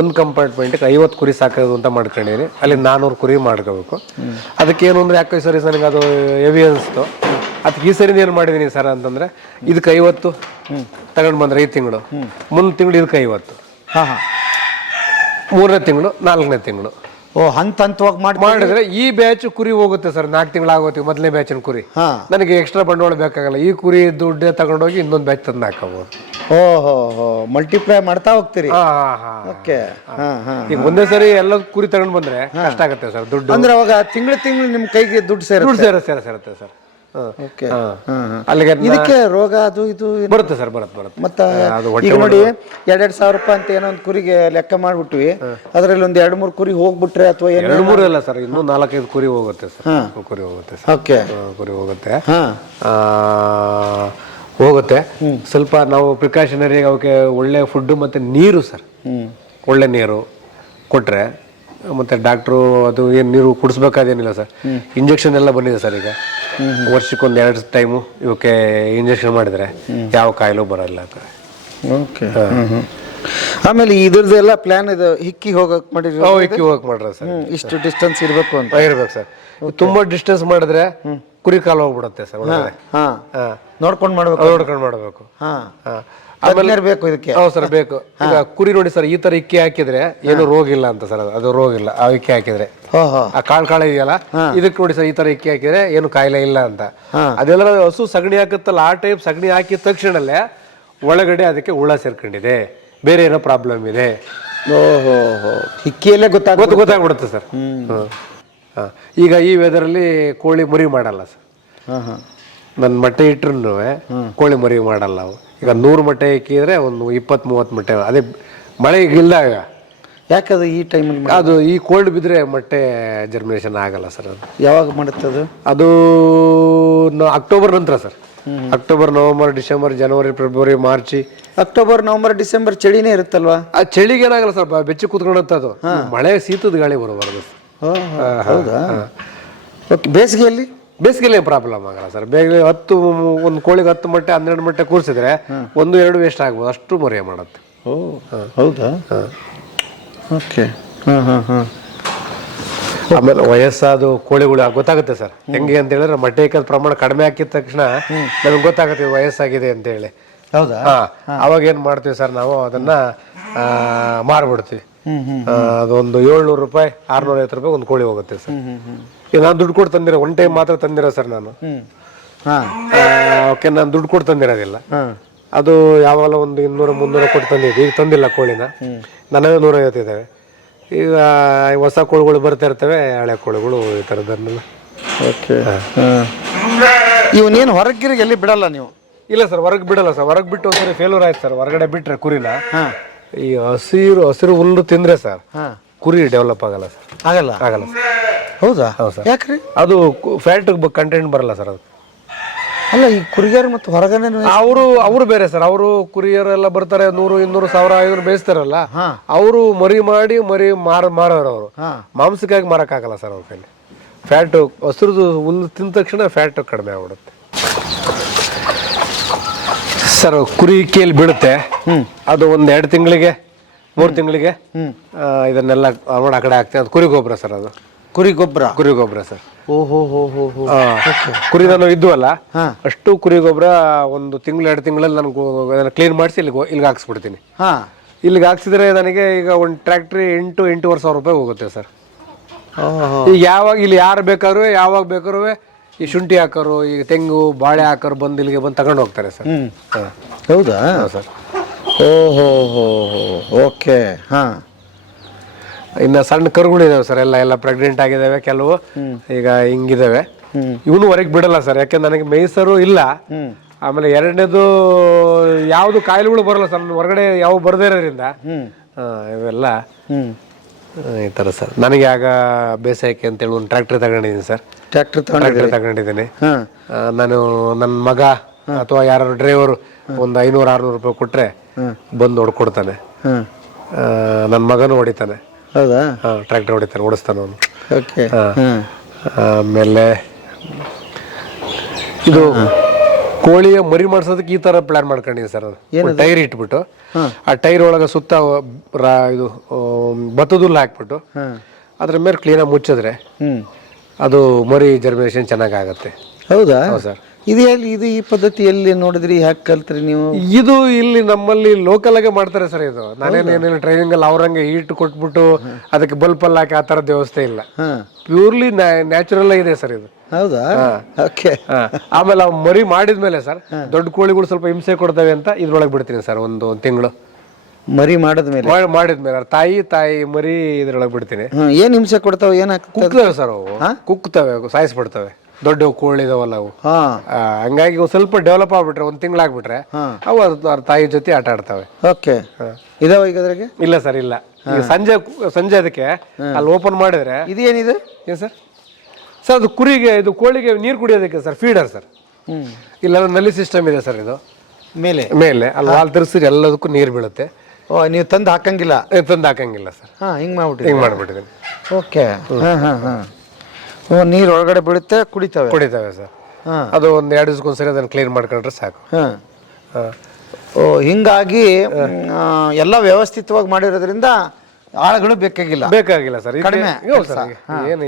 ಒಂದು ಕಂಪಾರ್ಟ್ಮೆಂಟ್ಗೆ 50 ಕುರಿ ಸಾಕೋದು ಅಂತ ಮಾಡ್ಕೊಂಡಿದ್ದೀನಿ. ಅಲ್ಲಿ 400 ಕುರಿ ಮಾಡ್ಕೋಬೇಕು. ಅದಕ್ಕೆ ಏನು ಅಂದ್ರೆ ಯಾಕೆ ಸರಿ ನನಗೆ ಅದು ಹೆವಿ ಅನಿಸ್ತು. ಅದಕ್ಕೆ ಈ ಸರಿ ಏನು ಮಾಡಿದ್ದೀನಿ ಸರ್ ಅಂತಂದ್ರೆ, ಇದಕ್ಕೆ 50 ತಗೊಂಡು ಬಂದ್ರೆ 5 ತಿಂಗಳು, ಮುಂದಿನ ತಿಂಗಳು ಇದಕ್ಕೆ 50, ಹಾಂ ಹಾಂ, 3ನೇ ತಿಂಗಳು, 4ನೇ ತಿಂಗಳು ಹಂತ ಹಂತವಾಗಿ ಮಾಡಿದ್ರೆ ಈ ಬ್ಯಾಚ್ ಕುರಿ ಹೋಗುತ್ತೆ ಸರ್. 4 ತಿಂಗಳಾಗೋತಿ ಮೊದಲನೇ ಬ್ಯಾಚಿನ ಕುರಿ. ನನಗೆ ಎಕ್ಸ್ಟ್ರಾ ಬಂಡವಾಳ ಬೇಕಾಗಲ್ಲ. ಈ ಕುರಿ ದುಡ್ಡೇ ತಗೊಂಡೋಗಿ ಇನ್ನೊಂದು ಬ್ಯಾಚ್ ತಂದು ಹಾಕಬಹುದು. ಓಹೋ, ಮಲ್ಟಿಪ್ಲೈ ಮಾಡ್ತಾ ಹೋಗ್ತೀರಿ. ಓಕೆ. ಈಗ ಒಂದೇ ಸರಿ ಎಲ್ಲ ಕುರಿ ತಗೊಂಡ್ ಬಂದ್ರೆ ಕಷ್ಟ ಆಗುತ್ತೆ ಸರ್ ದುಡ್ಡು. ಅಂದ್ರೆ ಅವಾಗ ತಿಂಗಳು ನಿಮ್ ಕೈಗೆ ದುಡ್ಡು ಸೇರುತ್ತೆ ಸರ್. ಅಲ್ಲಿಗೆ ಇದಕ್ಕೆ ರೋಗ ಅದು ಇದು ಬರುತ್ತೆ ಸರ್, ಬರುತ್ತೆ. ಮತ್ತೆ ಈಗ ನೋಡಿ 2,000 ರೂಪಾಯಿ ಅಂತ ಏನೋ ಒಂದು ಕುರಿಗೆ ಲೆಕ್ಕ ಮಾಡ್ಬಿಟ್ವಿ. ಅದ್ರಲ್ಲಿ ಒಂದು 2-3 ಕುರಿ ಹೋಗ್ಬಿಟ್ರೆ ಅಥವಾ 2-3 ಅಲ್ಲ ಸರ್, ಇನ್ನೂ 4-5 ಕುರಿ ಹೋಗುತ್ತೆ ಸರ್. ಕುರಿ ಹೋಗುತ್ತೆ ಸರ್. ಓಕೆ, ಕುರಿ ಹೋಗುತ್ತೆ. ಸ್ವಲ್ಪ ನಾವು ಪ್ರಿಕಾಷನರಿ ಅವಕ್ಕೆ ಒಳ್ಳೆ ಫುಡ್ ಮತ್ತೆ ನೀರು ಸರ್, ಒಳ್ಳೆ ನೀರು ಕೊಟ್ರೆ, ಮತ್ತೆ ಡಾಕ್ಟ್ರು ಅದು ಏನು ನೀರು ಕುಡಿಸ್ಬೇಕಾದೇನಿಲ್ಲ ಸರ್. ಇಂಜೆಕ್ಷನ್ ಎಲ್ಲ ಬಂದಿದೆ ಸರ್. ಈಗ ವರ್ಷಕ್ಕೊಂದು 2 ಟೈಮು ಇವಕ್ಕೆ ಇಂಜೆಕ್ಷನ್ ಮಾಡಿದ್ರೆ ಯಾವ ಕಾಯಿಲೆ ಬರಲ್ಲ. ಓಕೆ. ಆಮೇಲೆ ಇದ್ರದ್ದೆಲ್ಲ ಪ್ಲಾನ್ ಇದೆ, ಹಿಕ್ಕಿ ಹೋಗಕ್ ಮಾಡಿದ್ರೆ ಹಿಕ್ಕಿ ಹೋಗಕ್ ಮಾಡ್ರ ಸರ್. ಇಷ್ಟು ಡಿಸ್ಟೆನ್ಸ್ ಇರ್ಬೇಕು ಅಂತ ಇರ್ಬೇಕು ಸರ್. ತುಂಬಾ ಡಿಸ್ಟೆನ್ಸ್ ಮಾಡಿದ್ರೆ ಕುರಿ ಕಾಲು ಹೋಗ್ಬಿಡುತ್ತೆ ಸರ್. ನೋಡ್ಕೊಂಡು ಮಾಡ್ಬೇಕು. ಆಮೇಲೆ ಬೇಕು ಇದಕ್ಕೆ. ಹೌದು ಸರ್, ಬೇಕು. ಈಗ ಕುರಿ ನೋಡಿ ಸರ್, ಈ ತರ ಇಕ್ಕಿ ಹಾಕಿದ್ರೆ ಏನು ರೋಗ ಇಲ್ಲ ಅಂತ ಸರ್. ಅದು ರೋಗ ಇಲ್ಲ ಆ ಇಕ್ಕಿ ಹಾಕಿದ್ರೆ. ಆ ಕಾಳು ಇದೆಯಲ್ಲ, ಇದಕ್ಕೆ ನೋಡಿ ಸರ್, ಈ ತರ ಇಕ್ಕಿ ಹಾಕಿದ್ರೆ ಏನು ಕಾಯಿಲೆ ಇಲ್ಲ ಅಂತ. ಅದೆಲ್ಲ ಹಸು ಸಗಣಿ ಹಾಕುತ್ತಲ್ಲ, ಆ ಟೈಪ್ ಸಗಣಿ ಹಾಕಿದ ತಕ್ಷಣಲ್ಲೇ ಒಳಗಡೆ ಅದಕ್ಕೆ ಹುಳ ಸೇರ್ಕೊಂಡಿದೆ, ಬೇರೆ ಏನೋ ಪ್ರಾಬ್ಲಮ್ ಇದೆ. ಓಹೋ, ಹಿಕ್ಕಿಯಲ್ಲೇ ಗೊತ್ತಾಗ್ಬಿಡುತ್ತೆ ಸರ್. ಈಗ ಈ ವೆದರಲ್ಲಿ ಕೋಳಿ ಮರಿ ಮಾಡಲ್ಲ ಸರ್. ನನ್ನ ಮೊಟ್ಟೆ ಇಟ್ರು ಕೋಳಿ ಮರಿ ಮಾಡಲ್ಲ ಅವು. ಈಗ 100 ಮೊಟ್ಟೆ ಇಕ್ಕಿದ್ರೆ ಒಂದು 20-30 ಮೊಟ್ಟೆ. ಅದೇ ಮಳೆ ಇಲ್ದಾಗ. ಯಾಕದು ಈ ಟೈಮಲ್ಲಿ? ಅದು ಈ ಕೋಲ್ಡ್ ಬಿದ್ರೆ ಮೊಟ್ಟೆ ಜರ್ಮಿನೇಷನ್ ಆಗಲ್ಲ ಸರ್. ಅದು ಯಾವಾಗ ಮಾಡುತ್ತೆ? ಅದು ಅಕ್ಟೋಬರ್ ನಂತರ ಸರ್. ಅಕ್ಟೋಬರ್, ನವೆಂಬರ್, ಡಿಸೆಂಬರ್, ಜನವರಿ, ಫೆಬ್ರವರಿ, ಮಾರ್ಚ್. ಅಕ್ಟೋಬರ್, ನವೆಂಬರ್, ಡಿಸೆಂಬರ್ ಚಳಿನೇ ಇರುತ್ತಲ್ವಾ? ಆ ಚಳಿಗೆ ಏನಾಗಲ್ಲ ಸರ್, ಬೆಚ್ಚಿ ಕೂತ್ಕೊಂಡಂತ. ಅದು ಮಳೆ ಶೀತದ ಗಾಳಿ ಬರಬಾರ್ದು. ಹೌದಾ? ಬೇಸಿಗೆಯಲ್ಲಿ ಪ್ರಾಬ್ಲಮ್ ಆಗಲ್ಲ ಸರ್. ಬೇಗ ಒಂದು ಕೋಳಿಗೆ 10 ಮೊಟ್ಟೆ 12 ಮೊಟ್ಟೆ ಕೂರಿಸಿದ್ರೆ 1-2 ವೇಸ್ಟ್ ಆಗ್ಬೋದು, ಅಷ್ಟು ಮರಿಯ ಮಾಡುತ್ತೆ. ಹೌದಾ? ಓಕೆ. ಆಮೇಲೆ ವಯಸ್ಸಾದ ಕೋಳಿಗಳು ಗೊತ್ತಾಗುತ್ತೆ ಸರ್. ಹೆಂಗೆ ಅಂತ ಹೇಳಿದ್ರೆ, ಮೊಟ್ಟೆ ಇಕ್ಕದ ಪ್ರಮಾಣ ಕಡಿಮೆ ಹಾಕಿದ ತಕ್ಷಣ ನಮಗೆ ಗೊತ್ತಾಗುತ್ತೆ ವಯಸ್ಸಾಗಿದೆ ಅಂತ ಹೇಳಿ. ಹೌದಾ? ಅವಾಗ ಏನ್ ಮಾಡ್ತೀವಿ ಸರ್, ನಾವು ಅದನ್ನ ಮಾರ್ಬಿಡ್ತೀವಿ. ಅದೊಂದು 700 ರೂಪಾಯಿ 650 ರೂಪಾಯಿ ಒಂದು ಕೋಳಿ ಹೋಗುತ್ತೆ ಸರ್. ಈಗ ನಾನು ದುಡ್ಡು ಕೊಟ್ಟು ತಂದಿರೋ, ಒನ್ ಟೈಮ್ ಮಾತ್ರ ತಂದಿರೋ ಸರ್ ನಾನು. ಓಕೆ, ನಾನು ದುಡ್ಡು ಕೊಟ್ಟು ತಂದಿರೋದಿಲ್ಲ. ಅದು ಯಾವಾಗಲೂ ಒಂದು 200-300 ಕೊಟ್ಟು ತಂದಿದ್ದೆ. ಈಗ ತಂದಿಲ್ಲ ಕೋಳಿನ. ನನಗೆ 150 ಇದ್ದಾವೆ. ಈಗ ಹೊಸ ಕೋಳಿಗಳು ಬರ್ತಾ ಇರ್ತವೆ, ಹಳೆ ಕೋಳಿಗಳು ಈ ಥರದನ್ನೆಲ್ಲ. ಓಕೆ. ಇವನೇನು ಹೊರಗೆ ಎಲ್ಲಿ ಬಿಡಲ್ಲ ನೀವು? ಇಲ್ಲ ಸರ್, ಹೊರಗೆ ಬಿಡಲ್ಲ ಸರ್. ಹೊರಗೆ ಬಿಟ್ಟು ಒಂದ್ಸರಿ ಫೇಲ್ಯೂರ್ ಆಯ್ತು ಸರ್. ಹೊರಗಡೆ ಬಿಟ್ರೆ ಕುರಿನ ಈ ಹಸಿರು ಹುಲ್ಲು ತಿಂದ್ರೆ ಸರ್ ಕುರಿ ಡೆವಲಪ್ ಆಗಲ್ಲ ಸರ್. ಆಗಲ್ಲ ಸರ್. ಹೌದಾ? ಹೌದು ಸರ್. ಯಾಕ್ರಿ? ಅದು ಫ್ಯಾಟ್ ಕಂಟೆಂಟ್ ಬರಲ್ಲ ಸರ್. ಅದು ಅಲ್ಲ, ಈ ಕುರಿಗಾರು ಮತ್ತು ಹೊರಗನೆ ಅವರು ಬೇರೆ ಸರ್. ಅವರು ಕುರಿಯರೆಲ್ಲ ಬರ್ತಾರೆ, 100-200-1500 ಬೇಯಿಸ್ತಾರಲ್ಲ, ಅವರು ಮರಿ ಮಾಡಿ ಮಾರೋರು. ಅವರು ಮಾಂಸಕ್ಕಾಗಿ ಮಾರಕ್ಕಾಗಲ್ಲ ಸರ್. ಅವ್ರ ಕೈಲಿ ಫ್ಯಾಟ್, ಹಸಿರುದು ಹುಲ್ಲು ತಿಂದ ತಕ್ಷಣ ಫ್ಯಾಟ್ ಕಡಿಮೆ ಆಗ್ಬಿಡುತ್ತೆ ಸರ್. ಕುರಿ ಕೇಳಿ ಬಿಡುತ್ತೆ, ಅದು ಒಂದ್ 2 ತಿಂಗಳಿಗೆ 3 ತಿಂಗಳಿಗೆ ಇದನ್ನೆಲ್ಲ ನೋಡಿ ಆ ಕಡೆ ಹಾಕ್ತೇವೆ. ಅದು ಕುರಿ ಗೊಬ್ಬರ ಸರ್. ಅದು ಕುರಿ ಗೊಬ್ಬರ ಸರ್. ಕುರಿ ನಾನು ಇದ್ವಲ್ಲ, ಅಷ್ಟು ಕುರಿ ಗೊಬ್ಬರ 1 ತಿಂಗಳು 2 ತಿಂಗಳಲ್ಲಿ ನನಗೆ ಕ್ಲೀನ್ ಮಾಡಿಸಿ ಇಲ್ಲಿಗೆ ಹಾಕ್ಸ್ಬಿಡ್ತೀನಿ. ಇಲ್ಲಿಗೆ ಹಾಕ್ಸಿದ್ರೆ ನನಗೆ ಈಗ ಒಂದು ಟ್ರ್ಯಾಕ್ಟ್ರಿ 8-8.5 ಸಾವಿರ ರೂಪಾಯಿ ಹೋಗುತ್ತೆ ಸರ್. ಈಗ ಇಲ್ಲಿ ಯಾರು ಬೇಕಾದ್ರು ಯಾವಾಗ ಬೇಕಾದ್ರು ಈ ಶುಂಠಿ ಹಾಕೋರು, ಈಗ ತೆಂಗು ಬಾಳೆ ಹಾಕೋರು ಬಂದು ಇಲ್ಲಿಗೆ ಬಂದು ತಗೊಂಡು ಹೋಗ್ತಾರೆ ಸರ್. ಹೌದಾ ಸರ್? ಓಹೋ, ಓಕೆ. ಇನ್ನು ಸಣ್ಣ ಕರುಗಳಿದಾವೆ ಸರ್. ಎಲ್ಲ ಪ್ರೆಗ್ನೆಂಟ್ ಆಗಿದ್ದಾವೆ, ಕೆಲವು ಈಗ ಹಿಂಗಿದಾವೆ. ಇವನು ಹೊರಗೆ ಬಿಡಲ್ಲ ಸರ್, ಯಾಕೆ ನನಗೆ ಮೇಯ್ಸರು ಇಲ್ಲ. ಆಮೇಲೆ ಎರಡನೇದು ಯಾವ್ದು ಕಾಯಿಲೆಗಳು ಬರಲ್ಲ ಸರ್ ಹೊರಗಡೆ, ಯಾವ ಬರದೇ ಇರೋದ್ರಿಂದ ಇವೆಲ್ಲ ಈ ಥರ ಸರ್. ನನಗೆ ಆಗ ಬೇಸಾಯಕ್ಕೆ ಅಂತೇಳಿ ಒಂದು ಟ್ರ್ಯಾಕ್ಟರ್ ತಗೊಂಡಿದ್ದೀನಿ ಸರ್. ಟ್ರ್ಯಾಕ್ಟರ್ ತಗೊಂಡಿದ್ದೀನಿ ನಾನು. ನನ್ನ ಮಗ ಅಥವಾ ಯಾರು ಡ್ರೈವರು ಒಂದು 500-600 ರೂಪಾಯಿ ಕೊಟ್ರೆ ಬಂದು ಹೊಡ್ಕೊಡ್ತಾನೆ. ನನ್ನ ಮಗನೂ ಹೊಡಿತಾನೆ. ಹೌದಾ? ಟ್ರ್ಯಾಕ್ಟರ್ ಹೊಡಿತಾನೆ, ಓಡಿಸ್ತಾನೆ ಅವನು. ಓಕೆ. ಆಮೇಲೆ ಇದು ಕೋಳಿಯ ಮರಿ ಮಾಡ್ಸೋದಕ್ಕೆ ಈ ತರ ಪ್ಲಾನ್ ಮಾಡ್ಕೊಂಡಿದ್ದೀನಿ ಸರ್. ಅದು ಟೈರ್ ಇಟ್ಬಿಟ್ಟು ಆ ಟೈರ್ ಒಳಗೆ ಸುತ್ತ ಇದು ಭತ್ತದುಲ್ಲ ಹಾಕ್ಬಿಟ್ಟು ಅದ್ರ ಮೇಲೆ ಕ್ಲೀನಾಗಿ ಮುಚ್ಚಿದ್ರೆ ಅದು ಮರಿ ಜರ್ಮಿನೇಷನ್ ಚೆನ್ನಾಗಾಗತ್ತೆ. ಹೌದಾ ಸರ್? ಇದು ಈ ಪದ್ಧತಿ ಎಲ್ಲಿ ನೋಡಿದ್ರಿ, ಹ್ಯಾಕ್ ಕಲ್ತ್ರಿ ನೀವು? ಇದು ಇಲ್ಲಿ ನಮ್ಮಲ್ಲಿ ಲೋಕಲ್ ಆಗೇ ಮಾಡ್ತಾರೆ ಸರ್. ಇದು ನಾನೇನೇನು ಟ್ರೈನಿಂಗ್ ಅಲ್ಲಿ ಅವ್ರಂಗೆ ಹೀಟ್ ಕೊಟ್ಬಿಟ್ಟು ಅದಕ್ಕೆ ಬಲ್ಪ್ ಅಲ್ಲಿ ಹಾಕಿ ಆ ತರದ ವ್ಯವಸ್ಥೆ ಇಲ್ಲ. ಪ್ಯೂರ್ಲಿ ನ್ಯಾಚುರಲ್ ಇದೆ ಸರ್ ಇದು. ಹೌದಾ? ಓಕೆ. ಆಮೇಲೆ ಅವ್ ಮರಿ ಮಾಡಿದ್ಮೇಲೆ ಸರ್ ದೊಡ್ಡ ಕೋಳಿಗಳು ಸ್ವಲ್ಪ ಹಿಂಸೆ ಕೊಡ್ತವೆ ಅಂತ ಇದ್ರೊಳಗೆ ಬಿಡ್ತೀನಿ ಸರ್. ಒಂದು ತಿಂಗಳು ಮರಿ ಮಾಡಿದ್ಮೇಲೆ ತಾಯಿ ಮರಿ ಇದ್ರೊಳಗೆ ಬಿಡ್ತೀನಿ. ಏನ್ ಹಿಂಸೆ ಕೊಡ್ತಾವ? ಕುಕ್ತವೆ ಸರ್ ಅವು, ಕುಕ್ತವೆ, ಸಾಯಿಸ್ಬಿಡ್ತವೆ. ದೊಡ್ಡ ಕೋಳಿ ಇದಾವಲ್ಲ ಅವು. ಹಂಗಾಗಿ ಸ್ವಲ್ಪ ಡೆವಲಪ್ ಆಗ್ಬಿಟ್ರೆ, ಒಂದ್ ತಿಂಗಳಾಗ್ಬಿಟ್ರೆ ಅವು ಅದ್ರ ತಾಯಿ ಜೊತೆ ಆಟ ಆಡ್ತವೆ. ಓಕೆ. ಇದಾವ ಈಗ ಅದ್ರಾಗೆ? ಇಲ್ಲ ಸರ್, ಇಲ್ಲ. ಈಗ ಸಂಜೆ ಅದಕ್ಕೆ ಅಲ್ಲಿ ಓಪನ್ ಮಾಡಿದ್ರೆ ಇದೇನಿದೆ ಏನ್ ಸರ್? ಸರ್ ಅದು ಕುರಿಗೆ, ಇದು ಕೋಳಿಗೆ ನೀರು ಕುಡಿಯೋದಕ್ಕೆ ಸರ್, ಫೀಡರ್ ಸರ್. ಇಲ್ಲ ನಲ್ಲಿ ಸಿಸ್ಟಮ್ ಇದೆ ಸರ್. ಇದು ಮೇಲೆ ಅಲ್ಲಿ ವಾಲ್ ತಿರ್ಸಿದ್ರೆ ಎಲ್ಲದಕ್ಕೂ ನೀರು ಬೀಳುತ್ತೆ. ನೀವು ತಂದು ಹಾಕಂಗಿಲ್ಲ? ತಂದು ಸರ್. ಹಿಂಗ್ ಮಾಡ್ಬಿಟ್ಟಿದ್ದೀನಿ. ಓಕೆ. ನೀರು ಒಳಗಡೆ ಬೀಳುತ್ತೆ, ಕುಡಿತವೆ ಸರ್. ಅದು ಒಂದ್ 2 ದಿವಸಕ್ಕೊಂದ್ಸರಿ ಅದನ್ನ ಕ್ಲೀನ್ ಮಾಡ್ಕೊಂಡ್ರೆ ಸಾಕು. ಹಿಂಗಾಗಿ ಎಲ್ಲ ವ್ಯವಸ್ಥಿತವಾಗಿ ಮಾಡಿರೋದ್ರಿಂದ ಆಳುಗಳು ಬೇಕಾಗಿಲ್ಲ ಸರ್. ಕಡಿಮೆ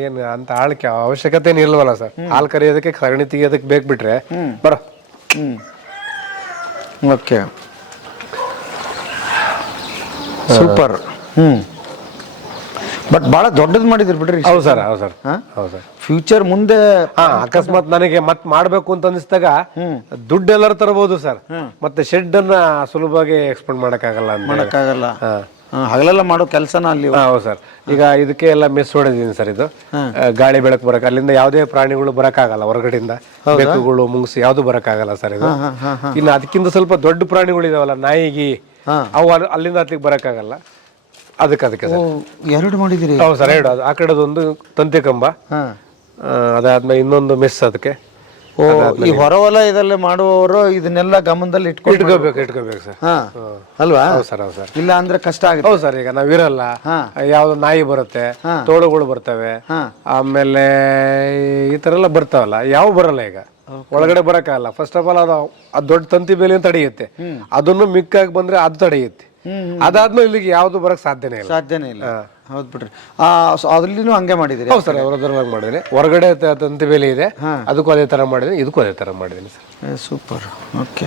ಏನು ಅಂತ ಆಳಕ್ಕೆ ಅವಶ್ಯಕತೆ ಇಲ್ವಲ್ಲ ಸರ್. ಹಾಲು ಕರಿಯೋದಕ್ಕೆ, ಸಗಣಿ ತೆಗಿಯೋದಕ್ಕೆ ಬೇಕ್ಬಿಟ್ರೆ ಬರ. Okay, super. ಬಟ್ ಬಹಳ ದೊಡ್ಡದ್ ಮಾಡಿದ್ರಿ ಬಿಡ್ರಿ. ಹೌದು ಸರ್. ಫ್ಯೂಚರ್ ಮುಂದೆ ಅಕಸ್ಮಾತ್ ನನಗೆ ಮತ್ ಮಾಡ್ಬೇಕು ಅಂತ ಅನಿಸಿದಾಗ ದುಡ್ಡು ಎಲ್ಲರೂ ತರಬಹುದು ಸರ್. ಮತ್ತೆ ಶೆಡ್ ಅನ್ನ ಸುಲಭವಾಗಿ ಎಕ್ಸ್ಪೆಂಡ್ ಮಾಡಕ್ಕಾಗಲ್ಲ. ಹಗಲೆಲ್ಲ ಮಾಡೋ ಕೆಲಸನ ಅಲ್ಲಿ. ಹೌದು ಸರ್. ಈಗ ಇದಕ್ಕೆ ಎಲ್ಲ ಮೆಸ್ ಹೊಡೆದಿದ್ದೀನಿ ಸರ್. ಇದು ಗಾಳಿ ಬೆಳಕು ಬರಕ್, ಅಲ್ಲಿಂದ ಯಾವುದೇ ಪ್ರಾಣಿಗಳು ಬರಕ್ಕಾಗಲ್ಲ ಹೊರಗಡೆಯಿಂದ. ಬೆಕ್ಕುಗಳು, ಮುಂಗ್ಸಿ ಯಾವ್ದು ಬರಕ್ಕಾಗಲ್ಲ ಸರ್ ಇದು. ಇನ್ನು ಅದಕ್ಕಿಂತ ಸ್ವಲ್ಪ ದೊಡ್ಡ ಪ್ರಾಣಿಗಳು ಇದಾವಲ್ಲ, ನಾಯಿಗಿ, ಅವು ಅಲ್ಲಿಂದ ಅಲ್ಲಿಗೆ ಬರಕ್ಕಾಗಲ್ಲ. ಅದಕ್ಕೆ 2 ಮಾಡಿದಿರಿ? ಹೌದು ಸರ್, 2. ಆ ಕಡೆದೊಂದು ತಂತಿ ಕಂಬ, ಅದಾದ್ಮೇಲೆ ಇನ್ನೊಂದು ಮೆಸ್ ಅದಕ್ಕೆ. ಈ ಹೊರವಲಯದಲ್ಲಿ ಮಾಡುವವರು ಇದನ್ನೆಲ್ಲ ಗಮನದಲ್ಲಿ ಇಟ್ಕೋಬೇಕು ಸರ್. ಅಲ್ವಾ? ಸರ್. ಇಲ್ಲ ಅಂದ್ರೆ ಕಷ್ಟ ಆಗುತ್ತೆ. ಹೌದು ಸರ್. ಈಗ ನಾವಿರಲ್ಲ, ಯಾವ್ದು ನಾಯಿ ಬರುತ್ತೆ, ತೋಳುಗಳು ಬರ್ತವೆ, ಆಮೇಲೆ ಈ ತರ ಎಲ್ಲ ಬರ್ತಾವಲ್ಲ, ಯಾವ ಬರಲ್ಲ ಈಗ ಒಳಗಡೆ ಬರಕ್ಕಾಗಲ್ಲ. ಫಸ್ಟ್ ಆಫ್ ಆಲ್ ಅದು ದೊಡ್ಡ ತಂತಿ ಬೇಲಿ ಅಂತ ತಡೆಯುತ್ತೆ. ಅದನ್ನು ಮಿಕ್ಕಾಗಿ ಬಂದ್ರೆ ಅದು ತಡೆಯುತ್ತೆ. ಅದಾದ್ಮೇಲೆ ಇಲ್ಲಿಗೆ ಯಾವ್ದು ಬರಕ್ ಸಾಧ್ಯನೇ ಇಲ್ಲ. ಹೌದ್ ಬಿಡ್ರಿ. ಅದ್ರಲ್ಲಿನೂ ಹಂಗೆ ಮಾಡಿದಿರಿ? ಹೌದು ಸರ್, ಹೊರದ್ರವಾಗಿ ಮಾಡಿದ್ದೀನಿ. ಹೊರಗಡೆ ತಂತಿ ಬೇಲಿ ಇದೆ, ಅದಕ್ಕೂ ಅದೇ ತರ ಮಾಡಿದ್ದೀನಿ, ಇದಕ್ಕೂ ಅದೇ ತರ ಮಾಡಿದ್ದೀನಿ ಸರ್. ಸೂಪರ್. ಓಕೆ.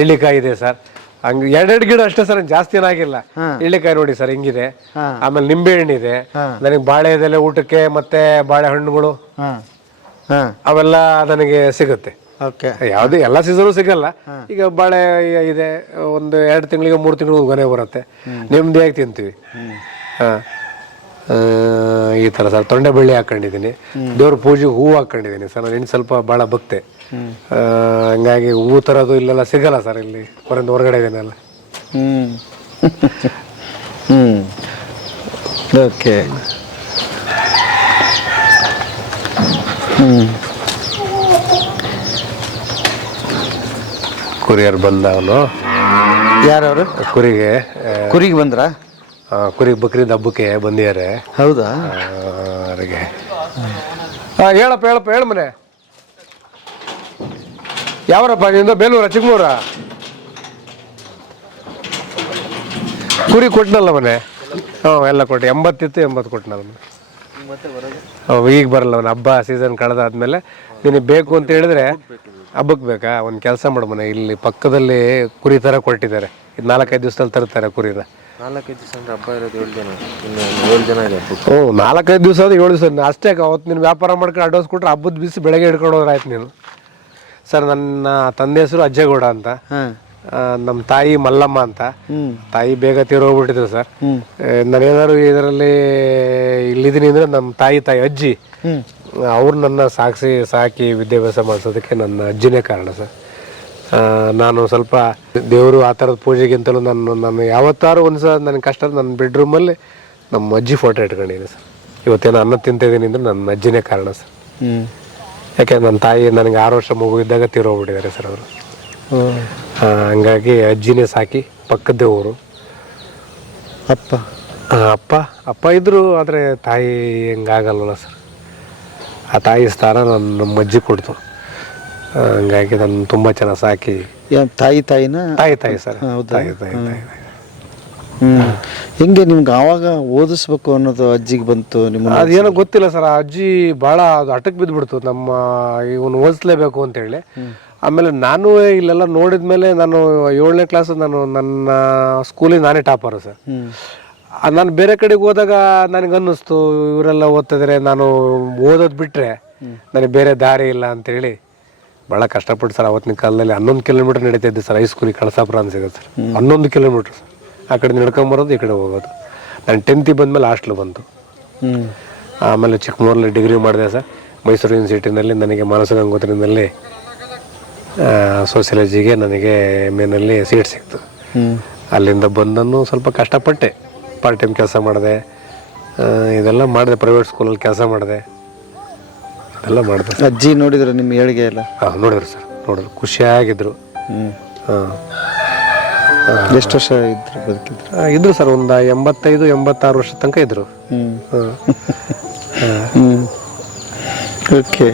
ಏಳಿಕಾಯಿ ಇದೆ ಸರ್. ಹಂಗ 2 ಗಿಡ ಅಷ್ಟೇ ಸರ್, ಜಾಸ್ತಿ ಏನಾಗಿಲ್ಲ. ಏಳಿಕಾಯಿ ನೋಡಿ ಸರ್ ಹಿಂಗಿದೆ. ಆಮೇಲೆ ನಿಂಬೆ ಹಣ್ಣಿದೆ. ನನಗೆ ಬಾಳೆ ಇದೆಲ್ಲ ಊಟಕ್ಕೆ, ಮತ್ತೆ ಬಾಳೆಹಣ್ಣುಗಳು ಅವೆಲ್ಲ ನನಗೆ ಸಿಗುತ್ತೆ. ಯಾವ್ದು ಎಲ್ಲ ಸೀಸನ್ ಸಿಗಲ್ಲ. ಈಗ ಬಾಳೆ ಇದೆ, ಒಂದು 2 ತಿಂಗಳಿಗೆ 3 ತಿಂಗಳಿಗೆ ಗೊನೆ ಬರುತ್ತೆ, ನೆಮ್ಮದಿಯಾಗಿ ತಿಂತೀವಿ. ಈ ತರ ಸರ್. ತೊಂಡೆ ಬಳ್ಳಿ ಹಾಕೊಂಡಿದ್ದೀನಿ, ದೇವ್ರ ಪೂಜೆಗೆ ಹೂವು ಹಾಕೊಂಡಿದ್ದೀನಿ ಸರ್. ನಾನು ಇನ್ನು ಸ್ವಲ್ಪ ಬಹಳ ಭಕ್ತೆ, ಹಂಗಾಗಿ ಹೂವು ತರೋದು ಇಲ್ಲೆಲ್ಲ ಸಿಗಲ್ಲ ಸರ್. ಇಲ್ಲಿ ಹೊರಗಡೆ ಇದನ್ನೆಲ್ಲ. ಓಕೆ. ಕುರಿಯರ್ ಬಂದವನು. ಯಾರವರು? ಕುರಿಗೆ ಬಂದ್ರ? ಕುರಿ ಬಕ್ರೀದ್ ಹಬ್ಬಕ್ಕೆ ಬಂದಿದ್ದಾರೆ. ಹೌದಾ? ಅವರಿಗೆ ಹೇಳಪ್ಪ ಹೇಳ ಮನೆ. ಯಾವರಪ್ಪ ನಿಂದ? ಬೇಲೂರ, ಚಿಕ್ಕಮೂರ? ಕುರಿ ಕೊಟ್ಟನಲ್ಲ ಮನೆ. ಎಲ್ಲ ಕೊಟ್ಟು 80 ಇತ್ತು, 80 ಕೊಟ್ಟನಲ್ಲ. ಈಗ ಬರಲ್ಲ ಅವನು. ಹಬ್ಬ ಸೀಸನ್ ಕಳೆದಾದ್ಮೇಲೆ ನಿನಗೆ ಬೇಕು ಅಂತ ಹೇಳಿದ್ರೆ ಹಬ್ಬಕ್ಕೆ ಬೇಕಾ? ಒಂದು ಕೆಲಸ ಮಾಡು ಮನೆ, ಇಲ್ಲಿ ಪಕ್ಕದಲ್ಲಿ ಕುರಿ ತರ ಕೊಟ್ಟಿದ್ದಾರೆ. ಇದು 4-5 ದಿವಸದಲ್ಲಿ ತರ್ತಾರೆ ಕುರಿನ. 4-5 ದಿವಸ ಅಂದ್ರೆ ಹಬ್ಬ ಇರೋದು 7 ಜನ. ಇನ್ನು 7 ಜನ ಇದೆ. 4-5 ದಿವಸ ಅದು 7 ದಿವಸ ಅಷ್ಟೇ. ಅವತ್ತು ನೀನು ವ್ಯಾಪಾರ ಮಾಡ್ಕೊಂಡು ಅಡ್ವಾನ್ಸ್ ಕೊಟ್ಟರೆ ಹಬ್ಬದ ಬಿಸಿ ಬೆಳಗ್ಗೆ ಹಿಡ್ಕೊಂಡು ಹೋದ್ರೆ ಆಯ್ತು ನೀನು. ಸರ್, ನನ್ನ ತಂದೆ ಹೆಸರು ಅಜ್ಜೇಗೌಡ ಅಂತ, ನಮ್ಮ ತಾಯಿ ಮಲ್ಲಮ್ಮ ಅಂತ. ತಾಯಿ ಬೇಗ ತೀರೋಗ್ಬಿಟ್ಟಿದ್ರು ಸರ್. ನಾನೇನಾದ್ರು ಇದರಲ್ಲಿ ಇಲ್ಲಿದ್ದೀನಿ ಅಂದ್ರೆ ನಮ್ಮ ತಾಯಿ ಅಜ್ಜಿ ಅವ್ರು ನನ್ನ ಸಾಕಿ ವಿದ್ಯಾಭ್ಯಾಸ ಮಾಡಿಸೋದಕ್ಕೆ ನನ್ನ ಅಜ್ಜಿನೇ ಕಾರಣ ಸರ್. ನಾನು ಸ್ವಲ್ಪ ದೇವರು ಆ ಥರದ ಪೂಜೆಗಿಂತಲೂ ನಾನು ಯಾವತ್ತಾರು ಒಂದ್ಸಲ ನನ್ನ ಕಷ್ಟ ನನ್ನ ಬೆಡ್ರೂಮಲ್ಲಿ ನಮ್ಮ ಅಜ್ಜಿ ಫೋಟೋ ಇಟ್ಕೊಂಡಿದ್ದೀನಿ ಸರ್. ಇವತ್ತೇನೋ ಅನ್ನ ತಿಂತಿದ್ದೀನಿ ಅಂದ್ರೆ ನನ್ನ ಅಜ್ಜಿನೇ ಕಾರಣ ಸರ್. ಯಾಕೆ ನನ್ನ ತಾಯಿ ನನಗೆ 6 ವರ್ಷ ಮಗು ಇದ್ದಾಗ ತೀರೋಗ್ಬಿಟ್ಟಿದ್ದಾರೆ ಸರ್ ಅವರು. ಹಂಗಾಗಿ ಅಜ್ಜಿನೇ ಸಾಕಿ, ಪಕ್ಕದ್ದೇ ಊರು. ಅಪ್ಪ ಅಪ್ಪ ಇದ್ರು, ಆದರೆ ತಾಯಿ ಹೆಂಗಾಗಲ್ವಲ್ಲ ಸರ್. ಆ ತಾಯಿ ಸ್ಥಾನ ನಮ್ಮ ಅಜ್ಜಿ ಕೊಡ್ತು. ಹಂಗಾಗಿ ನಾನು ತುಂಬ ಚೆನ್ನಾಗಿ ಸಾಕಿ. ತಾಯಿನ ತಾಯಿ ಸರ್. ಹೌದಾ? ತಾಯಿ. ಹೆಂಗೆ ನಿಮ್ಗೆ ಆವಾಗ ಓದಿಸ್ಬೇಕು ಅನ್ನೋದು ಅಜ್ಜಿಗೆ ಬಂತು ನಿಮ್ಮ? ಅದೇನೋ ಗೊತ್ತಿಲ್ಲ ಸರ್, ಆ ಅಜ್ಜಿ ಭಾಳ ಅದು ಹಠಕ್ಕೆ ಬಿದ್ದುಬಿಡ್ತು, ನಮ್ಮ ಇವನು ಓದಿಸ್ಲೇಬೇಕು ಅಂತೇಳಿ. ಆಮೇಲೆ ನಾನು ಇಲ್ಲೆಲ್ಲ ನೋಡಿದ್ಮೇಲೆ ನಾನು 7ನೇ ಕ್ಲಾಸ್ ನಾನು ನನ್ನ ಸ್ಕೂಲಿಗೆ ನಾನೇ ಟಾಪರು ಸರ್. ನಾನು ಬೇರೆ ಕಡೆಗೆ ಹೋದಾಗ ನನಗನ್ನಿಸ್ತು ಇವರೆಲ್ಲ ಓದ್ತಿದ್ರೆ ನಾನು ಓದೋದು ಬಿಟ್ಟರೆ ನನಗೆ ಬೇರೆ ದಾರಿ ಇಲ್ಲ ಅಂತೇಳಿ ಭಾಳ ಕಷ್ಟಪಟ್ಟು ಸರ್. ಅವತ್ತಿನ ಕಾಲದಲ್ಲಿ 11 ಕಿಲೋಮೀಟ್ರ್ ನಡೀತಿದ್ದೆ ಸರ್ ಹೈಸ್ಕೂಲಿಗೆ, ಕಳಸಾಪುರ ಅಂತ ಸಿಗುತ್ತೆ ಸರ್. 11 kilometre sir. ಆ ಕಡೆ ನಡ್ಕೊಂಬರೋದು, ಈ ಕಡೆ ಹೋಗೋದು. ನಾನು 10th ಬಂದಮೇಲೆ ಹಾಸ್ಟ್ಲು ಬಂತು. ಆಮೇಲೆ ಚಿಕ್ಕಮಗಳೂರಲ್ಲಿ ಡಿಗ್ರಿ ಮಾಡಿದೆ ಸರ್. ಮೈಸೂರು ಯೂನಿವರ್ಸಿಟಿನಲ್ಲಿ ನನಗೆ ಮಾನಸ ಗಂಗೋತ್ರಿನಲ್ಲಿ ಸೋಸಿಯಾಲಜಿಗೆ ನನಗೆ MA ಸೀಟ್ ಸಿಕ್ತು. ಅಲ್ಲಿಂದ ಬಂದನ್ನು ಸ್ವಲ್ಪ ಕಷ್ಟಪಟ್ಟೆ, ಪಾರ್ಟ್ ಟೈಮ್ ಕೆಲಸ ಮಾಡಿದೆ, ಇದೆಲ್ಲ ಮಾಡಿದೆ. ಪ್ರೈವೇಟ್ ಸ್ಕೂಲಲ್ಲಿ ಕೆಲಸ ಮಾಡಿದೆ, ಇದೆಲ್ಲ ಮಾಡಿದೆ. ಅಜ್ಜಿ ನೋಡಿದ್ರು ನಿಮ್ಮ ಏಳಿಗೆ ಎಲ್ಲ? ನೋಡಿದ್ರು ಸರ್, ನೋಡಿದ್ರು, ಖುಷಿಯಾಗಿದ್ರು. ಎಷ್ಟು ವರ್ಷ ಇದ್ರು ಬದುಕಿದ್ರು? ಇದ್ರು ಸರ್, ಒಂದು 85-86 ವರ್ಷ ತನಕ ಇದ್ರು. ಓಕೆ.